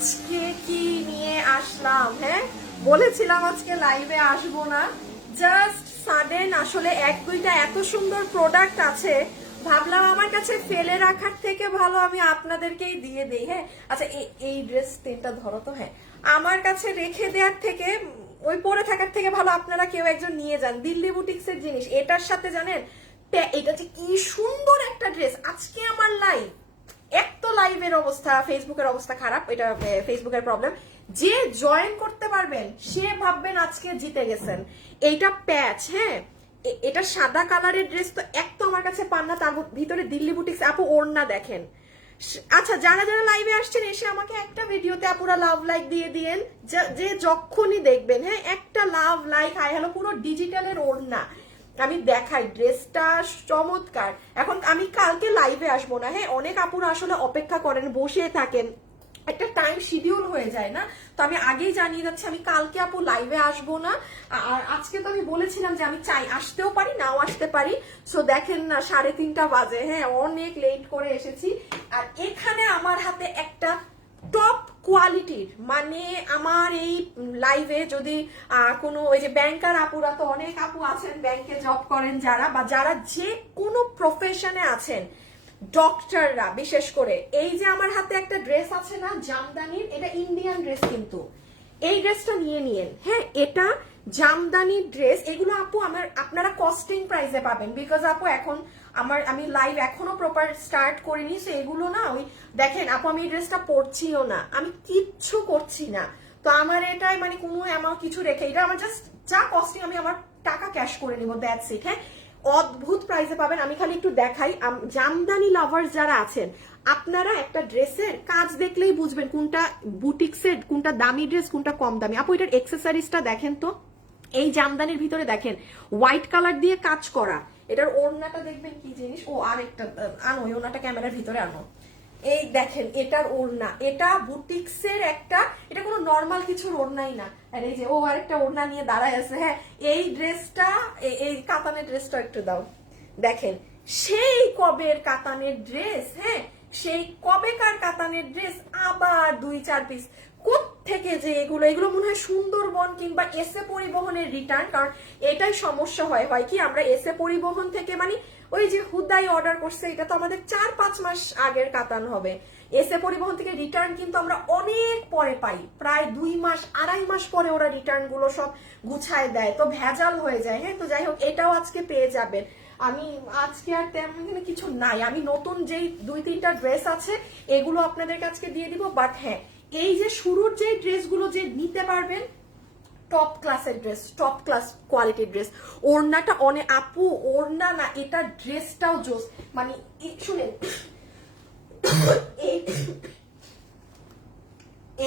আজকে কি নিয়ে আসলাম, হ্যাঁ বলেছিলাম আজকে লাইভে আসবো না, জাস্ট সাডেন আসলে এক দুইটা এত সুন্দর প্রোডাক্ট আছে, ভাবলাম আমার কাছে ফেলে রাখার থেকে ভালো আমি আপনাদেরকেই দিয়ে দেই। হ্যাঁ আচ্ছা, এই ড্রেস তিনটা ধরো তো। হ্যাঁ আমার কাছে রেখে দেওয়ার থেকে, ওই পরে থাকার থেকে ভালো আপনারা কেউ একজন নিয়ে যান। দিল্লি বুটিক্সের জিনিস, এটার সাথে জানেন এটা যে কি সুন্দর একটা ড্রেস। আজকে আমার লাইভ, এক তো লাইভের অবস্থা, ফেসবুকের অবস্থা খারাপ, এটা ফেসবুকের প্রবলেম। যে জয়েন করতে পারবেন সে ভাববেন আজকে জিতে গেছেন। এইটা প্যাচ, হ্যাঁ এটা সাদা কালারের ড্রেস, তো এক তো আমার কাছে পান না, তার ভিতরে দিল্লি বুটিক্স আপু ওড়না দেখেন। আচ্ছা যারা যারা লাইভে আসছেন এসে আমাকে একটা ভিডিওতে আপুরা লাভ লাইক দিয়ে দিয়েন, যে যখনই দেখবেন, হ্যাঁ একটা লাভ লাইক হাই হ্যালো, পুরো ডিজিটালের ওড়না আমি দেখাই, ড্রেসটা চমৎকার। এখন আমি কালকে লাইভে আসবো না, হ্যাঁ অনেক আপুরা আসলে অপেক্ষা করেন, বসে থাকেন, একটা টাইম শিডিউল হয়ে যায় না, তো আমি আগেই জানিয়ে যাচ্ছি আমি কালকে আপু লাইভে আসবো না। আর আজকে তো আমি বলেছিলাম যে আমি চাই আসতেও পারি নাও আসতে পারি, সো দেখেন না 3:30 বাজে, হ্যাঁ অনেক লেট করে এসেছি। আর এখানে আমার হাতে একটা টপ কোয়ালিটির, মানে আমার এই লাইভে যদি কোনো ওই যে ব্যাংকার আপুরা, তো অনেক আপু আছেন ব্যাংকে জব করেন যারা, বা যারা যে কোনো প্রফেশনে আছেন, ডক্টররা বিশেষ করে, এই যে আমার হাতে একটা ড্রেস আছে না জামদানির, এটা ইন্ডিয়ান ড্রেস, কিন্তু এই ড্রেসটা নিয়ে নিয়েন। হ্যাঁ এটা জামদানির ড্রেস, এগুলো আপু আপনারা কস্টিং প্রাইসে পাবেন, বিকজ আপু এখন আমি লাইভ এখনো প্রপার স্টার্ট করিনি, সো এগুলো না ওই দেখেন আপু, আমি এই ড্রেসটা পরছিও না, আমি কিচ্ছু করছি না, তো আমার এটাই মানে কোনো অ্যামাউন্ট কিছু রেখে, এটা আমার জাস্ট যা কস্টিং আমি আমার টাকা ক্যাশ করে নিব, দ্যাটস ইট। হ্যাঁ অদ্ভুত প্রাইসে পাবেন। আমি খালি একটু দেখাই, জামদানি লাভার্স যারা আছেন আপনারা একটা ড্রেসের কাজ দেখলেই বুঝবেন কোনটা বুটিক্সের, কোনটা দামি ড্রেস, কোনটা কম দামি। আপু এটার এক্সেসরিজটা দেখেন তো, এই জামদানির ভিতরে দেখেন হোয়াইট কালার দিয়ে কাজ করা, এটার ওড়নাটা দেখবেন কি জিনিস। ও আর একটা আনো, ওই ওড়নাটা ক্যামেরার ভিতরে আনো, এই দেখেন এটার ওড়না, এটা বুটিক্সের একটা, এটা কোনো নর্মাল কিছুর ওড়নাই না। আর এই যে ও আরেকটা ওড়না নিয়ে দাঁড়ায় আছে, হ্যাঁ এই ড্রেসটা, এই কাতানের ড্রেসটা একটু দাও, দেখেন সেই কবের কাতানের ড্রেস, হ্যাঁ সেই কবেকার কাতানের ড্রেস, আবার 2-4 পিস থেকে যে এগুলো মনে হয় সুন্দরবন কিংবা এসএ পরিবহনের রিটার্ন, কারণ এটাই সমস্যা হয় কি আমরা এসএ পরিবহন থেকে মানে ওই যে হুদাই অর্ডার করছে, এটা তো আমাদের 4-5 মাস আগের কাতান হবে, এসএ পরিবহন থেকে রিটার্ন কিন্তু আমরা অনেক পরে পাই, প্রায় 2 মাস 2.5 মাস পরে ওরা রিটার্ন গুলো সব গুছায় দেয়, তো ভেজাল হয়ে যায়। হ্যাঁ তো যাই হোক এটাও আজকে পেয়ে যাবেন। আমি আজকে আর তেমন কিছু নাই, আমি নতুন যেই 2-3টা ড্রেস আছে এগুলো আপনাদের কাছে দিয়ে দিব, বাট হ্যাঁ এই যে শুরুর যে ড্রেসগুলো যে নিতে পারবেন, টপ ক্লাসের ড্রেস, টপ ক্লাস কোয়ালিটির ড্রেস, ওড়নাটা অনেক আপু, ওড়না না এটা ড্রেসটাও জোস, মানে শুনেন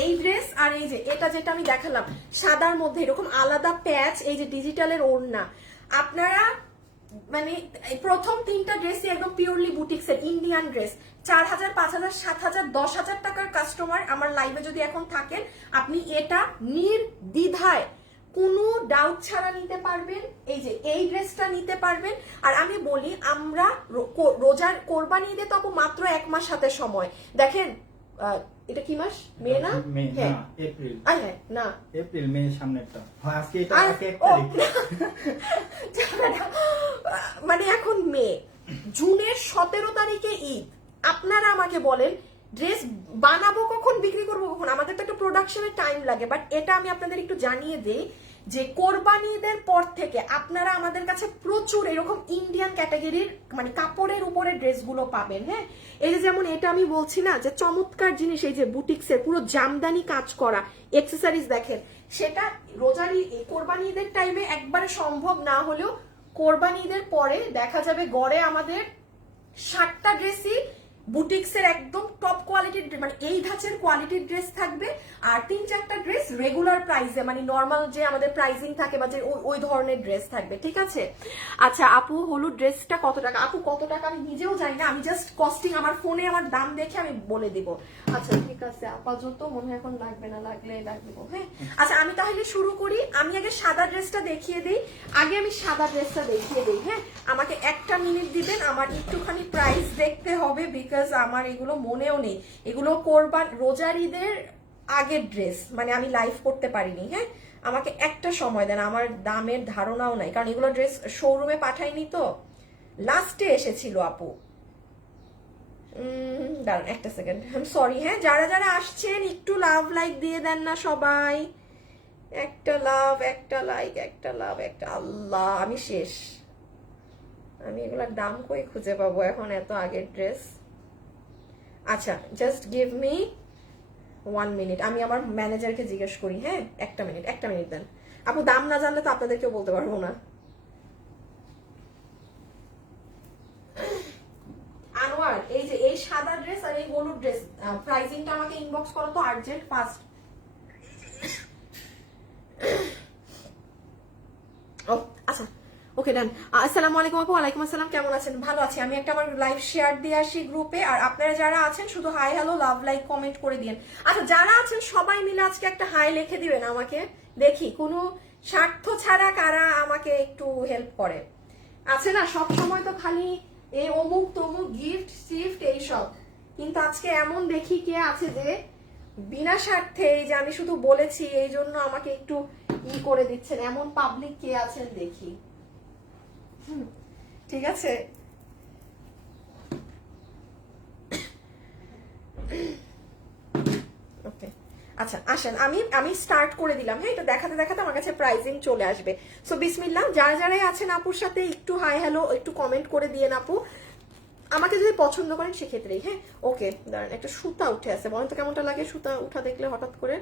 এই ড্রেস আর এই যে এটা যেটা আমি দেখালাম সাদার মধ্যে এরকম আলাদা প্যাচ, এই যে ডিজিটালের ওড়না, আপনারা মানে প্রথম 3টা ড্রেসই একদম পিওরলি বুটিক্সের ইন্ডিয়ান ড্রেস, 4,000, 5,000, 7,000, 10,000 টাকার কাস্টমার আমার লাইভে যদি এখন থাকেন, আপনি এটা নির্দ্বিধায় কোনো ডাউট ছাড়া নিতে পারবেন, এই যে এই ড্রেসটা নিতে পারবেন। আর আমি বলি আমরা রোজার কোরবানি ঈদে তো মাত্র 1 মাস হাতে সময়, দেখেন এটা কি মাস, মে না, হ্যাঁ এপ্রিল, হ্যাঁ না এপ্রিল মে সামনেরটা, হ্যাঁ আজকে এটা আজকে 1 তারিখ, মানে এখন মে, জুনের 17 তারিখে ঈদ, আপনারা আমাকে বলেন ড্রেস বানাবো কখন, বিক্রি করবো কখন, আমাদের তো একটা প্রোডাকশনের টাইম লাগে, বাট এটা আমি আপনাদের একটু জানিয়ে দেই যে কোরবানি ঈদের পর থেকে আপনারা আমাদের কাছে প্রচুর এরকম ইন্ডিয়ান ক্যাটাগরির মানে কাপড়ের উপরে ড্রেসগুলো পাবেন। হ্যাঁ এই যে যেমন এটা আমি বলছি না যে চমৎকার জিনিস, এই যে বুটিক্সের পুরো জামদানি কাজ করা এক্সেসরিজ দেখেন, সেটা রোজারি কোরবানি ঈদের টাইমে একবারে সম্ভব না হলেও কোরবানি ঈদের পরে দেখা যাবে গড়ে আমাদের 60টা ড্রেসই বুটিক্সের একদম টপ কোয়ালিটির, মানে এই ধাঁচের কোয়ালিটির ড্রেস থাকবে, আর 3-4টা ড্রেস রেগুলার প্রাইসে, মানে নর্মাল যে আমাদের প্রাইসিং থাকে বা যে ওই ধরনের ড্রেস থাকবে, ঠিক আছে। আচ্ছা আপু হলুদ ড্রেসটা কত টাকা, আপু কত টাকা আমি নিজেও জানি না, আমি জাস্ট কস্টিং আমার ফোনে আমার দাম দেখে আমি বলে দিব। আচ্ছা ঠিক আছে আপাতত মনে হয় এখন লাগবে না, লাগলে লাগবে। হ্যাঁ আচ্ছা আমি তাহলে শুরু করি, আমি আগে সাদা ড্রেসটা দেখিয়ে দিই, আমি সাদা ড্রেসটা দেখিয়ে দিই। হ্যাঁ আমাকে একটা মিনিট দিবেন, আমার একটুখানি প্রাইস দেখতে হবে, বিকজ আমার এগুলো মনেও নেই, এগুলো কোরবান রোজার ঈদের আগের ড্রেস, মানে আমি লাইভ করতে পারিনি। হ্যাঁ, আমাকে একটা সময় দেন, আমার দামের ধারণাও নাই, কারণ এগুলো ড্রেস শোরুমে পাঠাইনি তো, লাস্টে এসেছিল আপু। দাঁড়ান একটা সেকেন্ড, সরি। হ্যাঁ, যারা যারা আসছেন একটু লাভ লাইক দিয়ে দেন না সবাই, একটা লাভ, একটা লাইক, একটা লাভ, একটা। আল্লাহ, আমি শেষ। আমি এগুলার দাম কই খুঁজে পাবো এখন, এত আগের ড্রেস। আচ্ছা, জাস্ট গিভ মি 1 মিনিট, আমি আমার ম্যানেজারকে জিজ্ঞেস করি। হ্যাঁ, একটা মিনিট দেন আপু। দাম না জানলে তো আপনাদেরকেও বলতে পারবো না। আনোয়ার, এই যে এই সাদা ড্রেস আর এই হলুদ ড্রেস প্রাইসিংটা আমাকে ইনবক্স করো তো, আর্জেন্ট, ফাস্ট। ও আচ্ছা, ওকে ডান। আসসালামু আলাইকুম আপু। ওয়ালাইকুম আসসালাম, কেমন আছেন? ভালো আছি। আমি একটা আমার লাইভ শেয়ার দিয়ে আসি গ্রুপে, আর আপনারা যারা আছেন শুধু hi hello love like comment করে দিন। আচ্ছা, যারা আছেন সবাই মিলে আজকে একটা হাই লিখে দিবেন আমাকে, দেখি কোনো স্বার্থ ছাড়া কারা আমাকে একটু হেল্প করে। আছে না, সব সময় তো খালি এই অমুক তমুক গিফট সিফট এইসব, কিন্তু আজকে এমন দেখি কে আছে যে বিনা স্বার্থে, এই যে আমি শুধু বলেছি এই জন্য আমাকে একটু করে দিচ্ছেন, এমন পাবলিক কে আছেন দেখি। ঠিক আছে, ওকে। আচ্ছা আসেন, আমি স্টার্ট করে দিলাম। হ্যাঁ, এটা দেখাতে দেখাতে আমার কাছে প্রাইজিং চলে আসবে। সো বিসমিল্লাহ, যারা যারাই আছেন আপুর সাথে একটু হাই হ্যালো একটু কমেন্ট করে দিয়েন আপু, আমাকে যদি পছন্দ করেন সেক্ষেত্রেই। হ্যাঁ, ওকে। দাঁড়ান, একটা সুতা উঠে আছে, বলেন তো কেমনটা লাগে সুতা উঠা দেখলে হঠাৎ করে?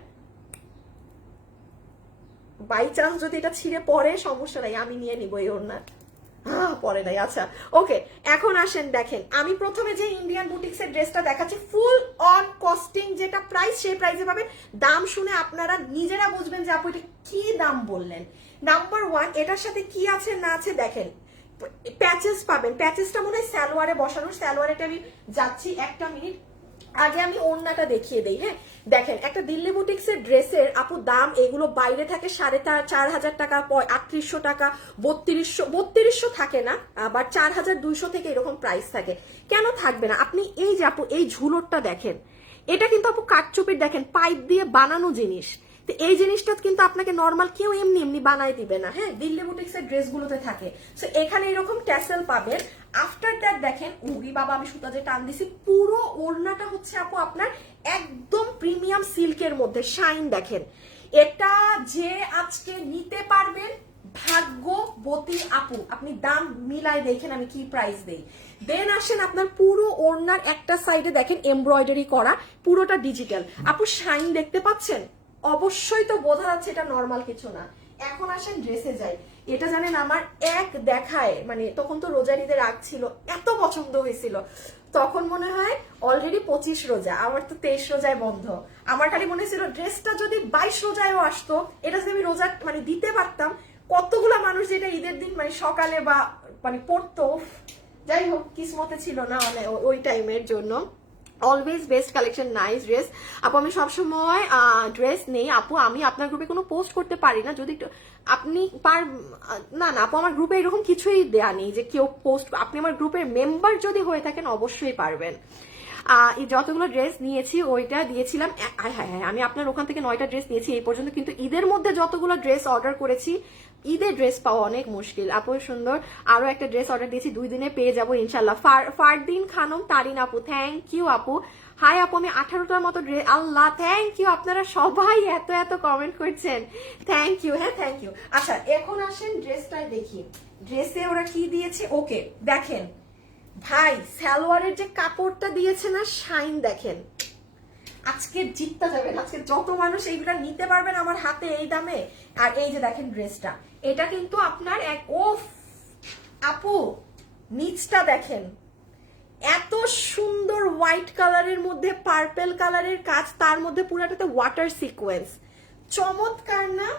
বাই চান্স যদি এটা ছিঁড়ে পড়ে সমস্যা নাই, আমি নিয়ে নিবো এই ওড়না। পরে নাই। আচ্ছা ওকে, এখন আসেন দেখেন, আমি প্রথমে যে ইন্ডিয়ান বুটিক্সের ড্রেসটা দেখাচ্ছি ফুল অন কস্টিং, যেটা প্রাইস সেই প্রাইসে পাবেন। দাম শুনে আপনারা নিজেরা বুঝবেন যে আপু এটা কি দাম বললেন। নাম্বার 1, এটার সাথে কি আছে না আছে দেখেন। প্যাচেস পাবেন, প্যাচেসটা মনে হয় সালোয়ারে বসানো, সালোয়ারেটা আমি যাচ্ছি, একটা মিনিট। আগে আমি ওড়নাটা দেখিয়ে দেই। হ্যাঁ, দেখেন একটা দিল্লি বুটিক্সের ড্রেসের আপু দাম এগুলো বাইরে থাকে 4,500 টাকা, 3800 টাকা, 3200 থাকে না, আবার 4200 থেকে এরকম প্রাইস থাকে। কেন থাকবে না? আপনি এই যে আপু এই ঝুলরটা দেখেন, এটা কিন্তু আপু কাঠচুপির দেখেন পাইপ দিয়ে বানানো জিনিস। তো এই জিনিসটা কিন্তু আপনাকে নর্মাল কেউ এমনি এমনি বানাই দিবে না। হ্যাঁ, দিল্লি বুটিক্সের ড্রেসগুলোতে থাকে। সো এখানে এরকম ট্যাসেল পাবেন। আফটার দ্যাট দেখেন, উড়ি বাবা আমি সুতা যে টান দিছি, পুরো ওড়নাটা হচ্ছে আপু আপনার একদম প্রিমিয়াম সিল্কের মধ্যে শাইন দেখেন। এটা যে আজকে নিতে পারবেন ভাগ্যবতী আপু, আপনি দাম মিলায় দেখেন আমি কি প্রাইস দেই। দেন আসেন আপনার পুরো ওড়নার একটা সাইডে দেখেন এমব্রয়ডারি করা, পুরোটা ডিজিটাল। আপু শাইন দেখতে পাচ্ছেন? অবশ্যই তো বোঝা যাচ্ছে এটা নর্মাল কিছু না। এখন আসেন ড্রেসে যাই। এটা জানেন আমার এক দেখায়, মানে তখন তো রোজার ঈদের আগ ছিল, এত পছন্দ হয়েছিল। তখন মনে হয় অলরেডি 25 রোজা, আমার তো 23 রোজায় বন্ধ। আমার খালি মনে হয়েছিল ড্রেসটা যদি 22 রোজায়ও আসতো, এটা যদি আমি রোজা মানে দিতে পারতাম, কতগুলা মানুষ যেটা ঈদের দিন মানে সকালে বা মানে পড়তো। যাই হোক, কিসমতে ছিল না মানে ওই টাইমের জন্য। Always best collection, nice dress আপু। আমি সবসময় ড্রেস নেই আপু, আমি আপনার গ্রুপে কোনো পোস্ট করতে পারি না, যদি আপনি না না আপু, আমার গ্রুপে এরকম কিছুই দেয়া নেই যে কেউ পোস্ট। আপনি আমার গ্রুপের মেম্বার যদি হয়ে থাকেন অবশ্যই পারবেন। যতগুলো ড্রেস নিয়েছি ওইটা দিয়েছিলাম। হ্যাঁ, আমি আপনার ওখান থেকে 9টা ড্রেস নিয়েছি এই পর্যন্ত, কিন্তু ঈদের মধ্যে যতগুলো ড্রেস অর্ডার করেছি, ঈদের ড্রেস পাওয়া অনেক মুশকিল আপু। সুন্দর আরো একটা ড্রেস অর্ডার দিয়েছি, 2 দিনে পেয়ে যাবো ইনশাল্লাহ। ফারদিন খানম তারিন আপু, থ্যাংক ইউ আপু। হাই আপু, আমি 18টার মতো ড্রেস, আল্লাহ থ্যাংক ইউ, আপনারা সবাই এত এত কমেন্ট করছেন, থ্যাংক ইউ। হ্যাঁ, থ্যাংক ইউ। আচ্ছা এখন আসেন ড্রেসটাই দেখি, ড্রেসে ওরা কি দিয়েছে। ওকে দেখেন ভাই, সালোয়ারের যে কাপড়টা দিয়েছে না, শাইন দেখেন। আজকে জিততে যাবেন, আজকে যত মানুষ এইগুলা নিতে পারবেন আমার হাতে এই দামে। আর এই যে দেখেন ড্রেসটা, এটা কিন্তু আপনার এক ওফ আপু, নিচটা দেখেন এত সুন্দর হোয়াইট কালারের মধ্যে পার্পেল কালারের কাজ, তার মধ্যে পুরাটাতে ওয়াটার সিকোয়েন্স, চমৎকার না?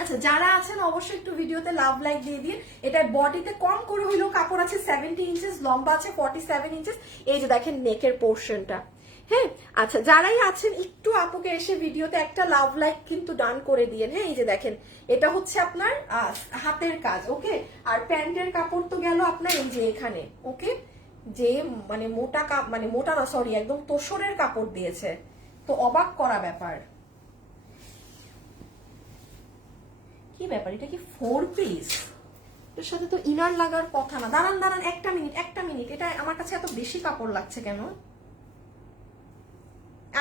আচ্ছা যারা আছেন অবশ্যই একটু ভিডিওতে লাভ লাইক দিয়ে দিন। এটা বডিতে কম করে হইলেও কাপড় আছে 70 ইঞ্চেস, লম্বা আছে 47 ইঞ্চেস। এই যে দেখেন নেকের পোর্শনটা। হ্যাঁ, আচ্ছা যারাই আছেন একটু আপুকে এসে ভিডিওতে একটা লাভ লাইক কিন্তু ডান করে দিয়েন। হ্যাঁ, এই যে দেখেন এটা হচ্ছে আপনার হাতের কাজ। ওকে, আর প্যান্টের কাপড় তো গেল আপনার এই যে এখানে। ওকে, যে মানে মোটা মানে মোটা না সরি, একদম তোসরের কাপড় দিয়েছে। তো অবাক করা ব্যাপার। কি ব্যাপার, এটা কি 4 পিস? এর সাথে তো ইনার লাগার কথা না। দাঁড়ান দাঁড়ান, একটা মিনিট, এটা আমার কাছে এত বেশি কাপড় লাগছে কেন?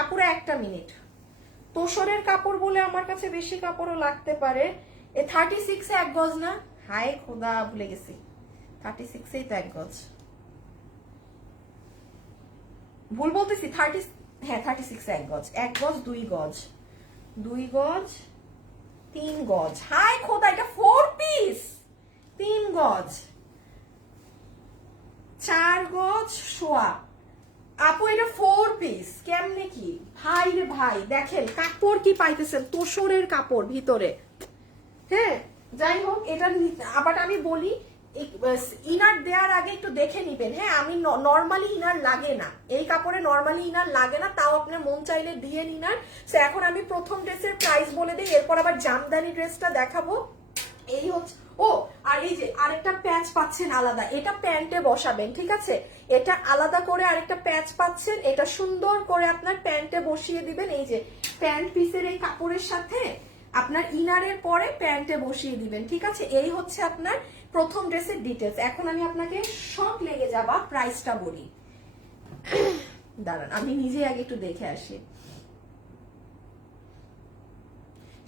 পুরো একটা মিনিট। তোষরের কাপড় বলে আমার কাছে বেশি কাপড়ও লাগতে পারে। এ 36 এ 1 গজ না? হায় খোদা, ভুলে গেছি, 36 এই তো 1 গজ। ভুল বলতেছি, 30, হ্যাঁ 36 এ 1 গজ, 1 গজ 2 গজ, 2 গজ 3 গজ। হায় খোদা, এটা 4 পিস, 3 গজ 4 গজ সোয়া। আপু এটা 4 পিস, কেমনে কি? ভাই রে ভাই, দেখেন কাপড় কি পাইতেছেন, তোষরের কাপড় ভিতরে। হ্যাঁ যাই হোক, এটা আবার আমি বলি, ইনার দেওয়ার আগে একটু দেখে নিবেন। হ্যাঁ, আমি নর্মালি ইনার লাগে না, এই কাপড়ে নর্মালি ইনার লাগে না, তাও আপনার মন চাইলে দিয়ে ইনার। সো এখন আমি প্রথম ড্রেসের প্রাইস বলে দিই, এরপর আবার জামদানি ড্রেসটা দেখাবো। এই হচ্ছে, ও আর এই যে আরেকটা প্যাচ পাচ্ছেন আলাদা, এটা প্যান্টে বসাবেন, ঠিক আছে? এটা আলাদা করে আরেকটা প্যাচ পাচ্ছেন, এটা সুন্দর করে আপনার প্যান্টে বসিয়ে দিবেন। এই যে প্যান্ট পিসের এই কাপড়ের সাথে আপনার ইনারের পরে প্যান্টে বসিয়ে দিবেন, ঠিক আছে? এই হচ্ছে আপনার প্রথম ড্রেসের ডিটেলস। এখন আমি আপনাকে শক লেগে যাবা প্রাইসটা বলি। দাঁড়ান, আমি নিজে আগে একটু দেখে আসি।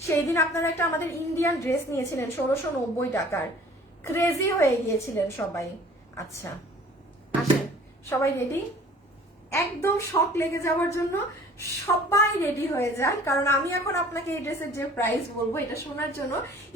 সেই দিন আপনারা একটা আমাদের ইন্ডিয়ান ড্রেস নিয়েছিলেন 1690 টাকার, ক্রেজি হয়ে গিয়েছিলেন সবাই। আচ্ছা আসেন, সবাই রেডি? একদম শক লেগে যাওয়ার জন্য সবাই রেডি হয়ে যান, কারণ আমি এখন আপনাকে এই ড্রেসের যে প্রাইস বলবো এটা শোনার জন্য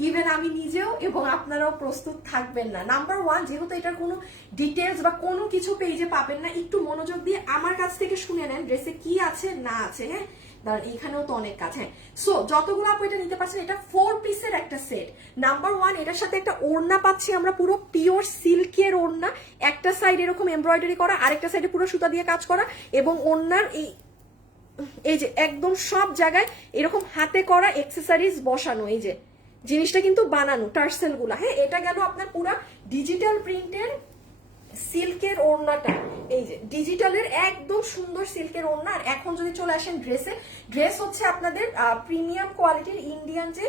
ইভেন আমি নিজেও এবং আপনারাও প্রস্তুত থাকবেন না। নাম্বার 1, যেহেতু এটার কোনো ডিটেলস বা কোনো কিছু পেজে পাবেন না, একটু মনোযোগ দিয়ে আমার কাছ থেকে শুনে নেন ড্রেসে কি আছে না আছে। হ্যাঁ দাঁড়ান, এখানেও তো অনেক কাজ। হ্যাঁ, সো যতগুলো আপনি এটা নিতে পারছেন, এটা 4 পিসের একটা সেট। নাম্বার 1, এটার সাথে একটা ওড়না পাচ্ছি আমরা, পুরো পিওর সিল্কের ওড়না, একটা সাইড এরকম এমব্রয়ডারি করা, আরেকটা সাইডে পুরো সুতা দিয়ে কাজ করা, এবং ওড়নার এই যে একদম সব জায়গায় এরকম হাতে করা এক্সেসরিজ বসানো। এই যে জিনিসটা কিন্তু বানানো, টার্সেল গুলা। হ্যাঁ, এটা গেল আপনার পুরো ডিজিটাল প্রিন্টের সিল্কের ওড়নাটা। এই যে ডিজিটালের একদম সুন্দর সিল্কের ওড়না। আর এখন যদি চলে আসেন ড্রেসে, ড্রেস হচ্ছে আপনাদের প্রিমিয়াম কোয়ালিটির ইন্ডিয়ান যে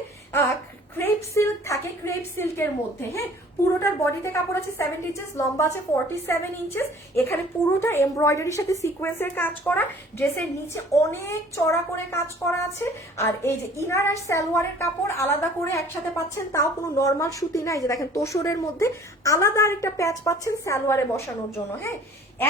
ক্রেপ সিল্ক থাকে, ক্রেপ সিল্কের মধ্যে। হ্যাঁ, পুরোটার বডিতে কাপড় আছে 7 ইঞ্চেস, লম্বা আছে 47 ইঞ্চেস। এখানে পুরোটা এমব্রয়ডারির সাথে সিকোয়েন্সের কাজ করা, ড্রেসের নিচে অনেক চড়া করে কাজ করা আছে। আর এই যে ইনার আর সালোয়ারের কাপড় আলাদা করে একসাথে পাচ্ছেন, তাও কোনো নর্মাল সুতি না। এই যে দেখেন তোষরের মধ্যে আলাদা আরেকটা প্যাচ পাচ্ছেন সালোয়ারে বসানোর জন্য। হ্যাঁ,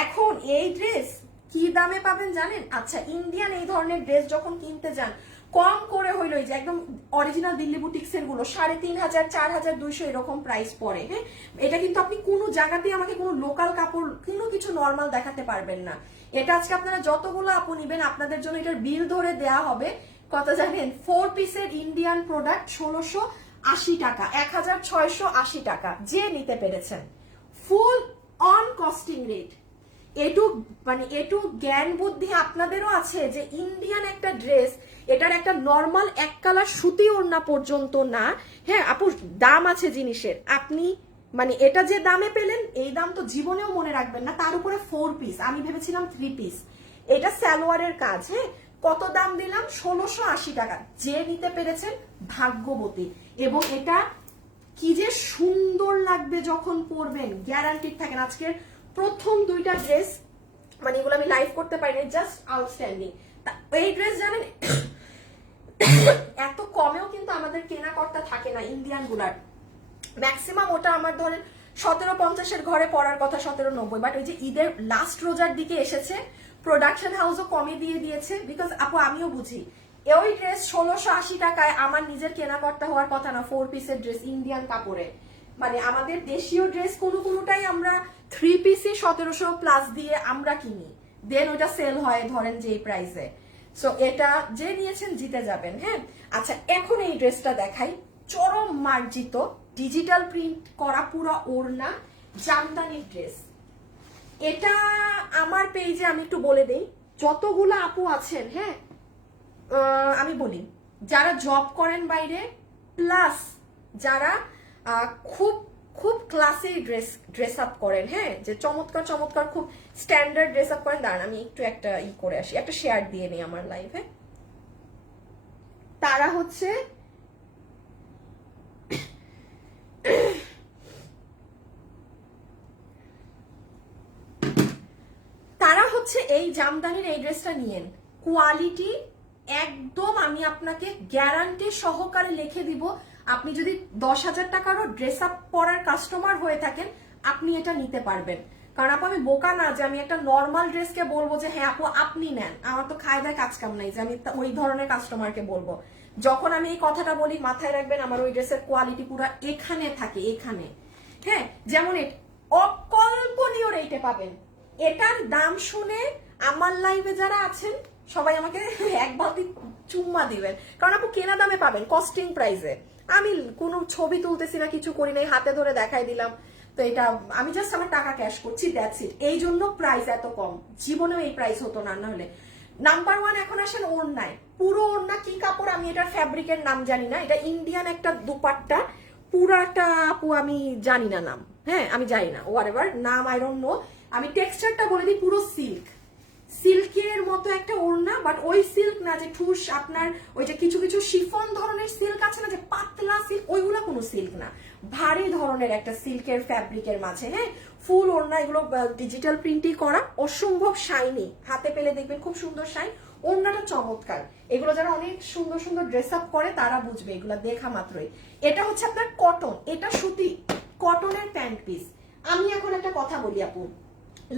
এখন এই ড্রেস কি দামে পাবেন জানেন? আচ্ছা, ইন্ডিয়ান এই ধরনের ড্রেস যখন কিনতে যান, কম করে হইলো এই যে একদম অরিজিনাল দিল্লি বুটিক্সের গুলো 3500 4200 এরকম প্রাইস পড়ে। হ্যাঁ, এটা কিন্তু আপনি কোনো জায়গাতেই আমাকে কোনো লোকাল কাপড় কোনো কিছু নর্মাল দেখাতে পারবেন না। এটা আজকে আপনারা যতগুলো আপু নিবেন আপনাদের জন্য এটার বিল ধরে দেয়া হবে। কত জানেন? 4 পিসের ইন্ডিয়ান প্রোডাক্ট 1680 টাকা, 1680 টাকা। যে নিতে পেরেছেন ফুল অন কস্টিং রেট। এটু জ্ঞান বুদ্ধি আপনাদেরও আছে যে ইন্ডিয়ান একটা ড্রেস, এটার একটা নর্মাল এক কালার সুতি ওড়না পর্যন্ত না। হ্যাঁ আপু, দাম আছে জিনিসের। আপনি এটা যে দামে পেলেন এই দাম তো জীবনেও মনে রাখবেন না। তার উপরে 4 পিস, আমি ভেবেছিলাম 3 পিস। এটা সালোয়ারের কাজ। হ্যাঁ, কত দাম দিলাম? 1680 টাকা। যে নিতে পেরেছেন ভাগ্যবতী। এবং এটা কি যে সুন্দর লাগবে যখন পরবেন, গ্যারান্টিড থাকেন। আজকের প্রথম 2টা ড্রেস, এগুলো আমি লাইভ করতে পারিনি, জাস্ট আউটস্ট্যান্ডিং। এই ড্রেস জানেন এত কমেও কিন্তু আমাদের কেনাকর্তা থাকে না ইন্ডিয়ান গুলার। ম্যাক্সিমাম ওটা আমার ধরেন 1750-এর ঘরে পড়ার কথা, 1790। বাট ওই যে ঈদের লাস্ট রোজার দিকে এসেছে, প্রোডাকশন হাউসও কমে দিয়ে দিয়েছে। বিকজ আপু আমিও বুঝি, ওই ড্রেস 1680 টাকায় আমার নিজের কেনাকর্তা হওয়ার কথা না। 4 পিসের ড্রেস ইন্ডিয়ান কাপড়ে, আমাদের দেশীয় ড্রেস কোনোটাই আমরা 3 পিসে 1700 প্লাস দিয়ে আমরা কিনি, দেন ওইটা সেল হয় ধরেন যে প্রাইসে। সো এটা যে নিয়েছেন জিতে যাবেন। হ্যাঁ, আচ্ছা এখন এই ড্রেসটা দেখাই। চরম মার্জিত ডিজিটাল প্রিন্ট করা পুরো ওড়না জামদানি ড্রেস। এটা আমার পেজে আমি একটু বলে দেই, যতগুলো আপু আছেন, হ্যাঁ আমি বলি, যারা জব করেন বাইরে, প্লাস যারা খুব খুব ক্লাসি ড্রেস আপ করেন, হ্যাঁ যে চমৎকার চমৎকার খুব স্ট্যান্ডার্ড ড্রেস আপ করেন। দাঁড়ান আমি একটু একটা করে আসি, একটা শেয়ার দিয়ে নিই আমার লাইভে। তারা হচ্ছে এই জামদানির এই ড্রেসটা নিয়েন, কোয়ালিটি একদম আমি আপনাকে গ্যারান্টি সহকারে লিখে দিব। আপনি যদি 10,000 টাকারও ড্রেস আপ পরার কাস্টমার হয়ে থাকেন, আপনি এটা নিতে পারবেন। কারণ আপু আমি বোকা না যে আমি একটা নর্মাল ড্রেসকে বলবো যে হ্যাঁ আপু আপনি নেন। আমার তো খায় দায় কাজ কাম নাই যে আমি ওই ধরনের কাস্টমারকে বলবো। যখন আমি এই কথাটা বলি মাথায় রাখবেন আমার ওই ড্রেসের কোয়ালিটি পুরো এখানে থাকে, এখানে। হ্যাঁ, যেমন অকল্পনীয় রেটে পাবেন। এটার দাম শুনে আমার লাইভে যারা আছেন সবাই আমাকে এক বালতি চুম্মা দিবেন, কারণ আপু কেনা দামে পাবেন, কস্টিং প্রাইসে। আমি কোনো ছবি তুলতেছি না, কিছু করি নাই, হাতে ধরে দেখাই দিলাম। তো এটা আমি জাস্ট আমার টাকা ক্যাশ করছি, দ্যাটস ইট। এই জন্য প্রাইস এত কম, জীবনেও এই প্রাইস হতো না। না হলে নাম্বার 1 এখন আসেন ওড়নায়। পুরো ওড়না কি কাপড় আমি এটার ফ্যাব্রিকের নাম জানি না, এটা ইন্ডিয়ান একটা দুপাট্টা, পুরাটা আপু আমি জানি না নাম। হ্যাঁ আমি জানি না, হোয়াটএভার নাম, আই ডোন্ট নো। আমি টেক্সচারটা বলে দিই, পুরো সিল্ক, সিল্কের মতো একটা ওড়না, বাট ওই সিল্ক না যে ঠুস আপনার ওই যে কিছু কিছু শিফন ধরনের সিল্ক আছে না যে পাতলা সিল্ক, ওইগুলা কোনো সিল্ক না, ভারী ধরনের একটা সিল্কের ফ্যাব্রিকের মাঝে। হ্যাঁ, ফুল ওড়না, এগুলো ডিজিটাল প্রিন্টই করা, অসম্ভব শাইনি, হাতে পেলে দেখবেন খুব সুন্দর শাইন। ওড়নাটা চমৎকার। এগুলো যারা অনেক সুন্দর সুন্দর ড্রেস আপ করে তারা বুঝবে এগুলো দেখা মাত্রই। এটা হচ্ছে আপনার কটন, এটা সুতি কটনের প্যান্ট পিস। আমি এখন একটা কথা বলি আপু,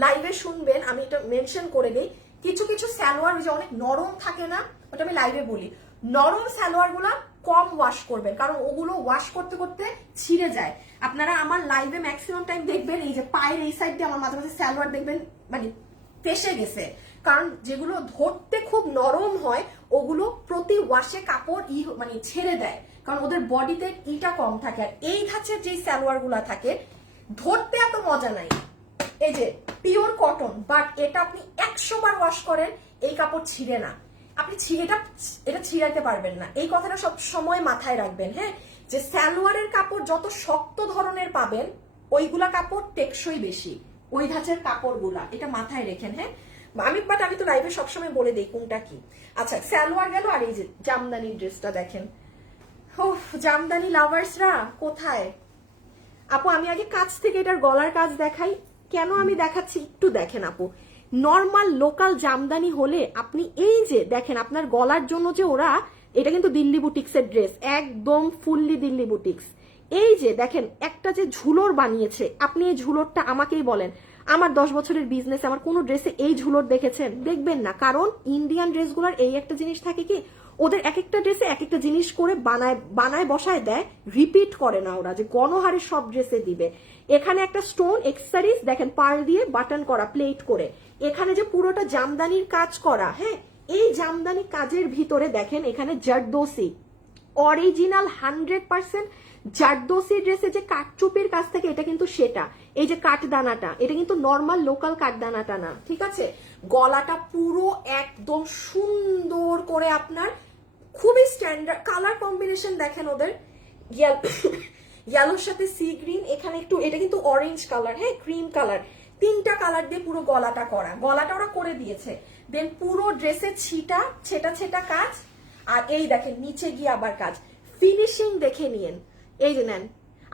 লাইভে শুনবেন, আমি এটা মেনশন করে দিই, কিছু কিছু সালোয়ার যে অনেক নরম থাকে না, ওটা আমি লাইভে বলি, নরম সালোয়ার গুলা কম ওয়াশ করবেন, কারণ ওগুলো ওয়াশ করতে করতে ছিঁড়ে যায়। আপনারা আমার লাইভে ম্যাক্সিমাম টাইম দেখবেন এই যে পায়ের এই সাইড দিয়ে আমার মাঝে মাঝে সালোয়ার দেখবেন মানে ফেসে গেছে, কারণ যেগুলো ধরতে খুব নরম হয় ওগুলো প্রতি ওয়াশে কাপড় মানে ছেড়ে দেয়, কারণ ওদের বডিতে ইটা কম থাকে। আর এই ধাঁচের যে সালোয়ার গুলা থাকে ধরতে এত মজা নাই, এই যে পিওর কটন, বাট এটা আপনি 100 বার ওয়াশ করেন এই কাপড় ছিঁড়ে না, আপনি এটা ছিঁড়াতে পারবেন না। এই কথাটা সব সময় মাথায় রাখবেন। হ্যাঁ, যে সালোয়ারের কাপড় যত শক্ত ধরনের পাবেন ওইগুলা কাপড় টেকসই বেশি, ওই ধাঁচের কাপড়গুলা, এটা মাথায় রেখেন। হ্যাঁ, আমি তো লাইভে সবসময় বলে দিই কোনটা কি। আচ্ছা, সালোয়ার গেল, আর এই যে জামদানি ড্রেসটা দেখেন। ওহ, জামদানি লাভার্সরা কোথায়? আপু আমি আগে কাছ থেকে এটার গলার কাজ দেখাই। কেন আমি দেখাচ্ছি একটু দেখেন আপু, নর্মাল লোকাল জামদানি হলে আপনি এই যে দেখেন আপনার গলার জন্য যে ওরা, এটা কিন্তু দিল্লি বুটিক্সের ড্রেস, একদম ফুললি দিল্লি বুটিক্স। এই যে দেখেন একটা যে ঝুলোর বানিয়েছে, আপনি এই ঝুলোরটা আমাকেই বলেন, আমার 10 বছরের বিজনেস আমার কোনো ড্রেসে এই ঝুলোর দেখেছেন? দেখবেন না, কারণ ইন্ডিয়ান ড্রেসগুলোর এই একটা জিনিস থাকে কি, ওদের এক একটা ড্রেসে এক একটা জিনিস করে বানায় বসায় দেয়, রিপিট করে না ওরা যে গণহারে সব ড্রেসে দিবে। এখানে একটা স্টোন এক্সেসরিজ দেখেন, পার্ল দিয়ে বাটন করা, প্লেট করে, এখানে যে পুরোটা জামদানির কাজ করা। হ্যাঁ, এই জামদানি কাজের ভিতরে দেখেন এখানে জারদোসি, অরিজিনাল 100% জারদোসি ড্রেসে যে কাঠচুপির কাছ থেকে, এটা কিন্তু সেটা, এই যে কাঠদানাটা এটা কিন্তু নর্মাল লোকাল কাঠদানাটা না, ঠিক আছে। গলাটা পুরো একদম সুন্দর করে আপনার, খুবই স্ট্যান্ডার্ড কালার কম্বিনেশন দেখেন ওদের, ইয়েলোর সাথে সি গ্রিন, এখানে একটু এটা কিন্তু অরেঞ্জ কালার, হ্যাঁ ক্রিম কালার, 3টা কালার দিয়ে পুরো গলাটা করা, গলাটা ওরা করে দিয়েছে। দেন পুরো ড্রেসে ছেটা কাজ, আর এই দেখেন নিচে গিয়ে আবার কাজ, ফিনিশিং দেখে নিয়েন। এই যে নেন।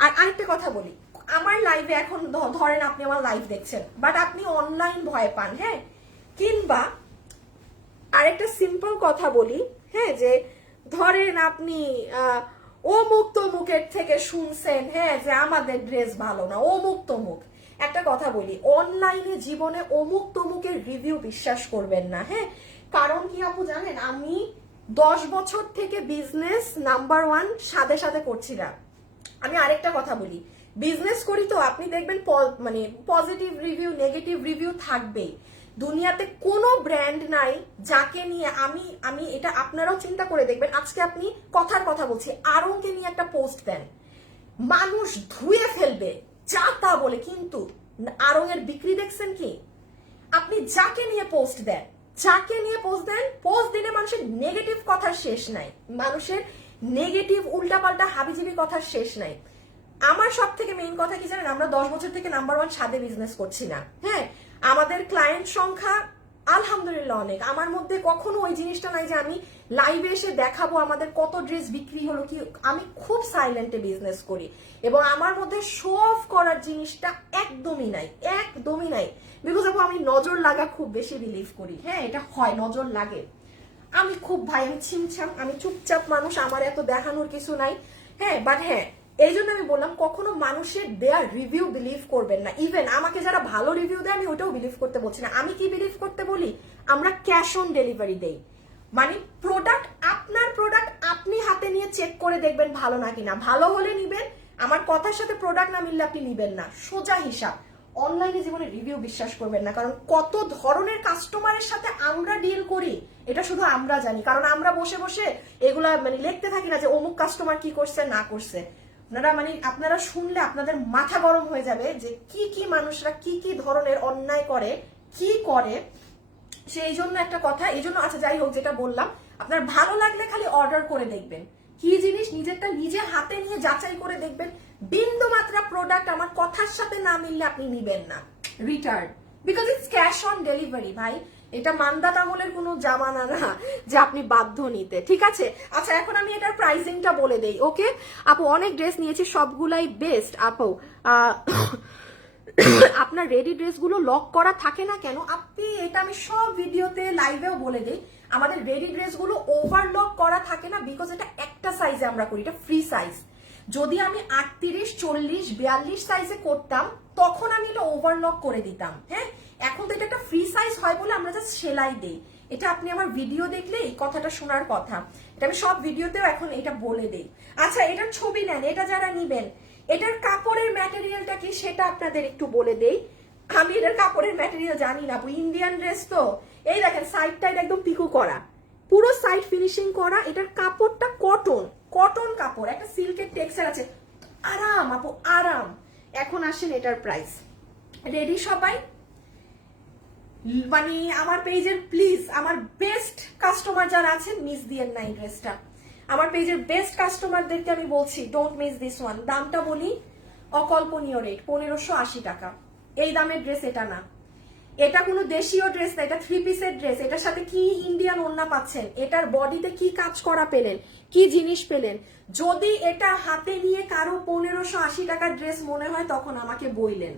আর আরেকটা কথা বলি, আমার লাইভে এখন ধরেন আপনি আমার লাইভ দেখছেন, বাট আপনি অনলাইন ভয় পান, হ্যাঁ, কিংবা আরেকটা সিম্পল কথা বলি, হ্যাঁ, যে ধরেন আপনি অমুক তমুকের থেকে শুনছেন, হ্যাঁ, যে আমাদের ড্রেস ভালো না, অমুক তমুক। একটা কথা বলি, অনলাইনে জীবনে অমুক তমুকের রিভিউ বিশ্বাস করবেন না। হ্যাঁ, কারণ কি আপু জানেন, আমি 10 বছর থেকে বিজনেস নাম্বার 1 সাথে করছিলাম। আমি আরেকটা কথা বলি, বিজনেস করি তো আপনি দেখবেন মানে পজিটিভ রিভিউ নেগেটিভ রিভিউ থাকবেই। দুনিয়াতে কোনো ব্র্যান্ড নাই যাকে নিয়ে আমি এটা আপনারাও চিন্তা করে দেখবেন। আজকে আপনি কথার কথা বলছি, আরংকে নিয়ে একটা পোস্ট দেন, মানুষ ধুয়ে ফেলবে যা তা বলে, কিন্তু আরং এর বিক্রি দেখছেন কি? আপনি যাকে নিয়ে পোস্ট দেন, পোস্ট দিলে মানুষের নেগেটিভ কথার শেষ নাই, মানুষের নেগেটিভ উল্টাপাল্টা হাবিজিবি কথার শেষ নাই। আমার সব থেকে মেইন কথা কি জানেন, আমরা 10 বছর থেকে নাম্বার 1 সাদে বিজনেস করছি না। হ্যাঁ, আমাদের ক্লায়েন্ট সংখ্যা আলহামদুলিল্লাহ অনেক। আমার মধ্যে কখনো ওই জিনিসটা নাই যে আমি লাইভে এসে দেখাবো আমাদের কত ড্রেস বিক্রি হলো কি। আমি খুব সাইলেন্টে বিজনেস করি এবং আমার মধ্যে শো অফ করার জিনিসটা একদমই নাই, একদমই নাই। বিকজ আমি নজর লাগা খুব বেশি বিলিভ করি। হ্যাঁ, এটা হয়, নজর লাগে। আমি খুব ভাই, আমি ছিমছাম, আমি চুপচাপ মানুষ, আমার এত দেখানোর কিছু নাই। হ্যাঁ, বাট হ্যাঁ, এই জন্য আমি বললাম কখনো মানুষের দেয়ার রিভিউ বিলিভ করবেন না। ইভেন আমাকে যারা ভালো রিভিউ দেয় আমি ওটাও বিলিভ করতে বলছি না। আমি কি বিলিভ করতে বলি, আমরা ক্যাশ অন ডেলিভারি দেই। মানে প্রোডাক্ট, আপনার প্রোডাক্ট আপনি হাতে নিয়ে চেক করে দেখবেন ভালো না কিনা। ভালো হলে নিবেন, আমার কথার সাথে প্রোডাক্ট না মিললে আপনি নিবেন না, সোজা হিসাব। অনলাইনে জীবনে রিভিউ বিশ্বাস করবেন না, কারণ কত ধরনের কাস্টমারের সাথে আমরা ডিল করি এটা শুধু আমরা জানি। কারণ আমরা বসে বসে এগুলা মানে লিখতে থাকি না যে অমুক কাস্টমার কি করছে না করছে। আপনারা শুনলে আপনাদের মাথা গরম হয়ে যাবে যে কি কি মানুষরা কি কি ধরনের অন্যায় করে, কি করে। সেই জন্য একটা কথা, এই জন্য আচ্ছা যাই হোক, যেটা বললাম, আপনার ভালো লাগলে খালি অর্ডার করে দেখবেন। কি জিনিস নিজেরটা নিজে হাতে নিয়ে যাচাই করে দেখবেন। বিন্দু মাত্রা প্রোডাক্ট আমার কথার সাথে না মিললে আপনি নিবেন না, return. Because it's cash on delivery ভাই। এটা মানদাত আমলের কোনো জামানা না যে আপনি বাধ্য নিতে, ঠিক আছে? আচ্ছা, এখন আমি এটার প্রাইসিংটা বলে দেই। ওকে আপু, অনেক ড্রেস নিয়েছি, সবগুলাই বেস্ট। আপু আপনার রেডি ড্রেসগুলো লক করা থাকে না কেন? আপনি এটা আমি সব ভিডিওতে লাইভেও বলে দিই, আমাদের রেডি ড্রেসগুলো ওভারলক করা থাকে না, বিকজ এটা একটা সাইজে আমরা করি, এটা ফ্রি সাইজ। যদি আমি 38, 40, 42 সাইজে করতাম তখন আমি এটা ওভারলক করে দিতাম। হ্যাঁ, এখন তো এটা একটা ফ্রি সাইজ হয় বলে আমরা জাস্ট সেলাই দেই। এটা আপনি আমার ভিডিও দেখলে এই কথাটা শোনার কথা, এটা আমি সব ভিডিওতেও এখন এটা বলে দেই। আচ্ছা, এটার ছবি নেন, এটা যারা নিবেন, এটার কাপড়ের ম্যাটেরিয়ালটা কি সেটা আপনাদের একটু বলে দেই। আমি এটার কাপড়ের ম্যাটেরিয়াল জানি না, ইন্ডিয়ান ড্রেস তো। এই দেখেন সাইডটা একদম পিকু করা, পুরো সাইড ফিনিশিং করা। এটার কাপড়টা কটন, কটন কাপড়, একটা সিল্কের টেক্সচার আছে, আরাম আপু আরাম। এখন আসেন এটার প্রাইস। রেডি সবাই? মানে আমার পেজের প্লিজ, আমার বেস্ট কাস্টমার যারা আছেন মিস দিয়েন না এই ড্রেসটা। আমার পেজের বেস্ট কাস্টমারদেরকে আমি বলছি ডোন্ট মিস দিস ওয়ান। দামটা বলি, অকল্পনীয় রেট, 1580 টাকা। এই দামের ড্রেস এটা না, এটা কোনো দেশীয় ড্রেস না, এটা 3 পিসের ড্রেস। এটার সাথে কি ইন্ডিয়ান ওড়না পাচ্ছেন, এটার বডিতে কি কাজ করা পেলেন, কি জিনিস পেলেন। যদি এটা হাতে নিয়ে কারো 1580 টাকার ড্রেস মনে হয় তখন আমাকে বইলেন।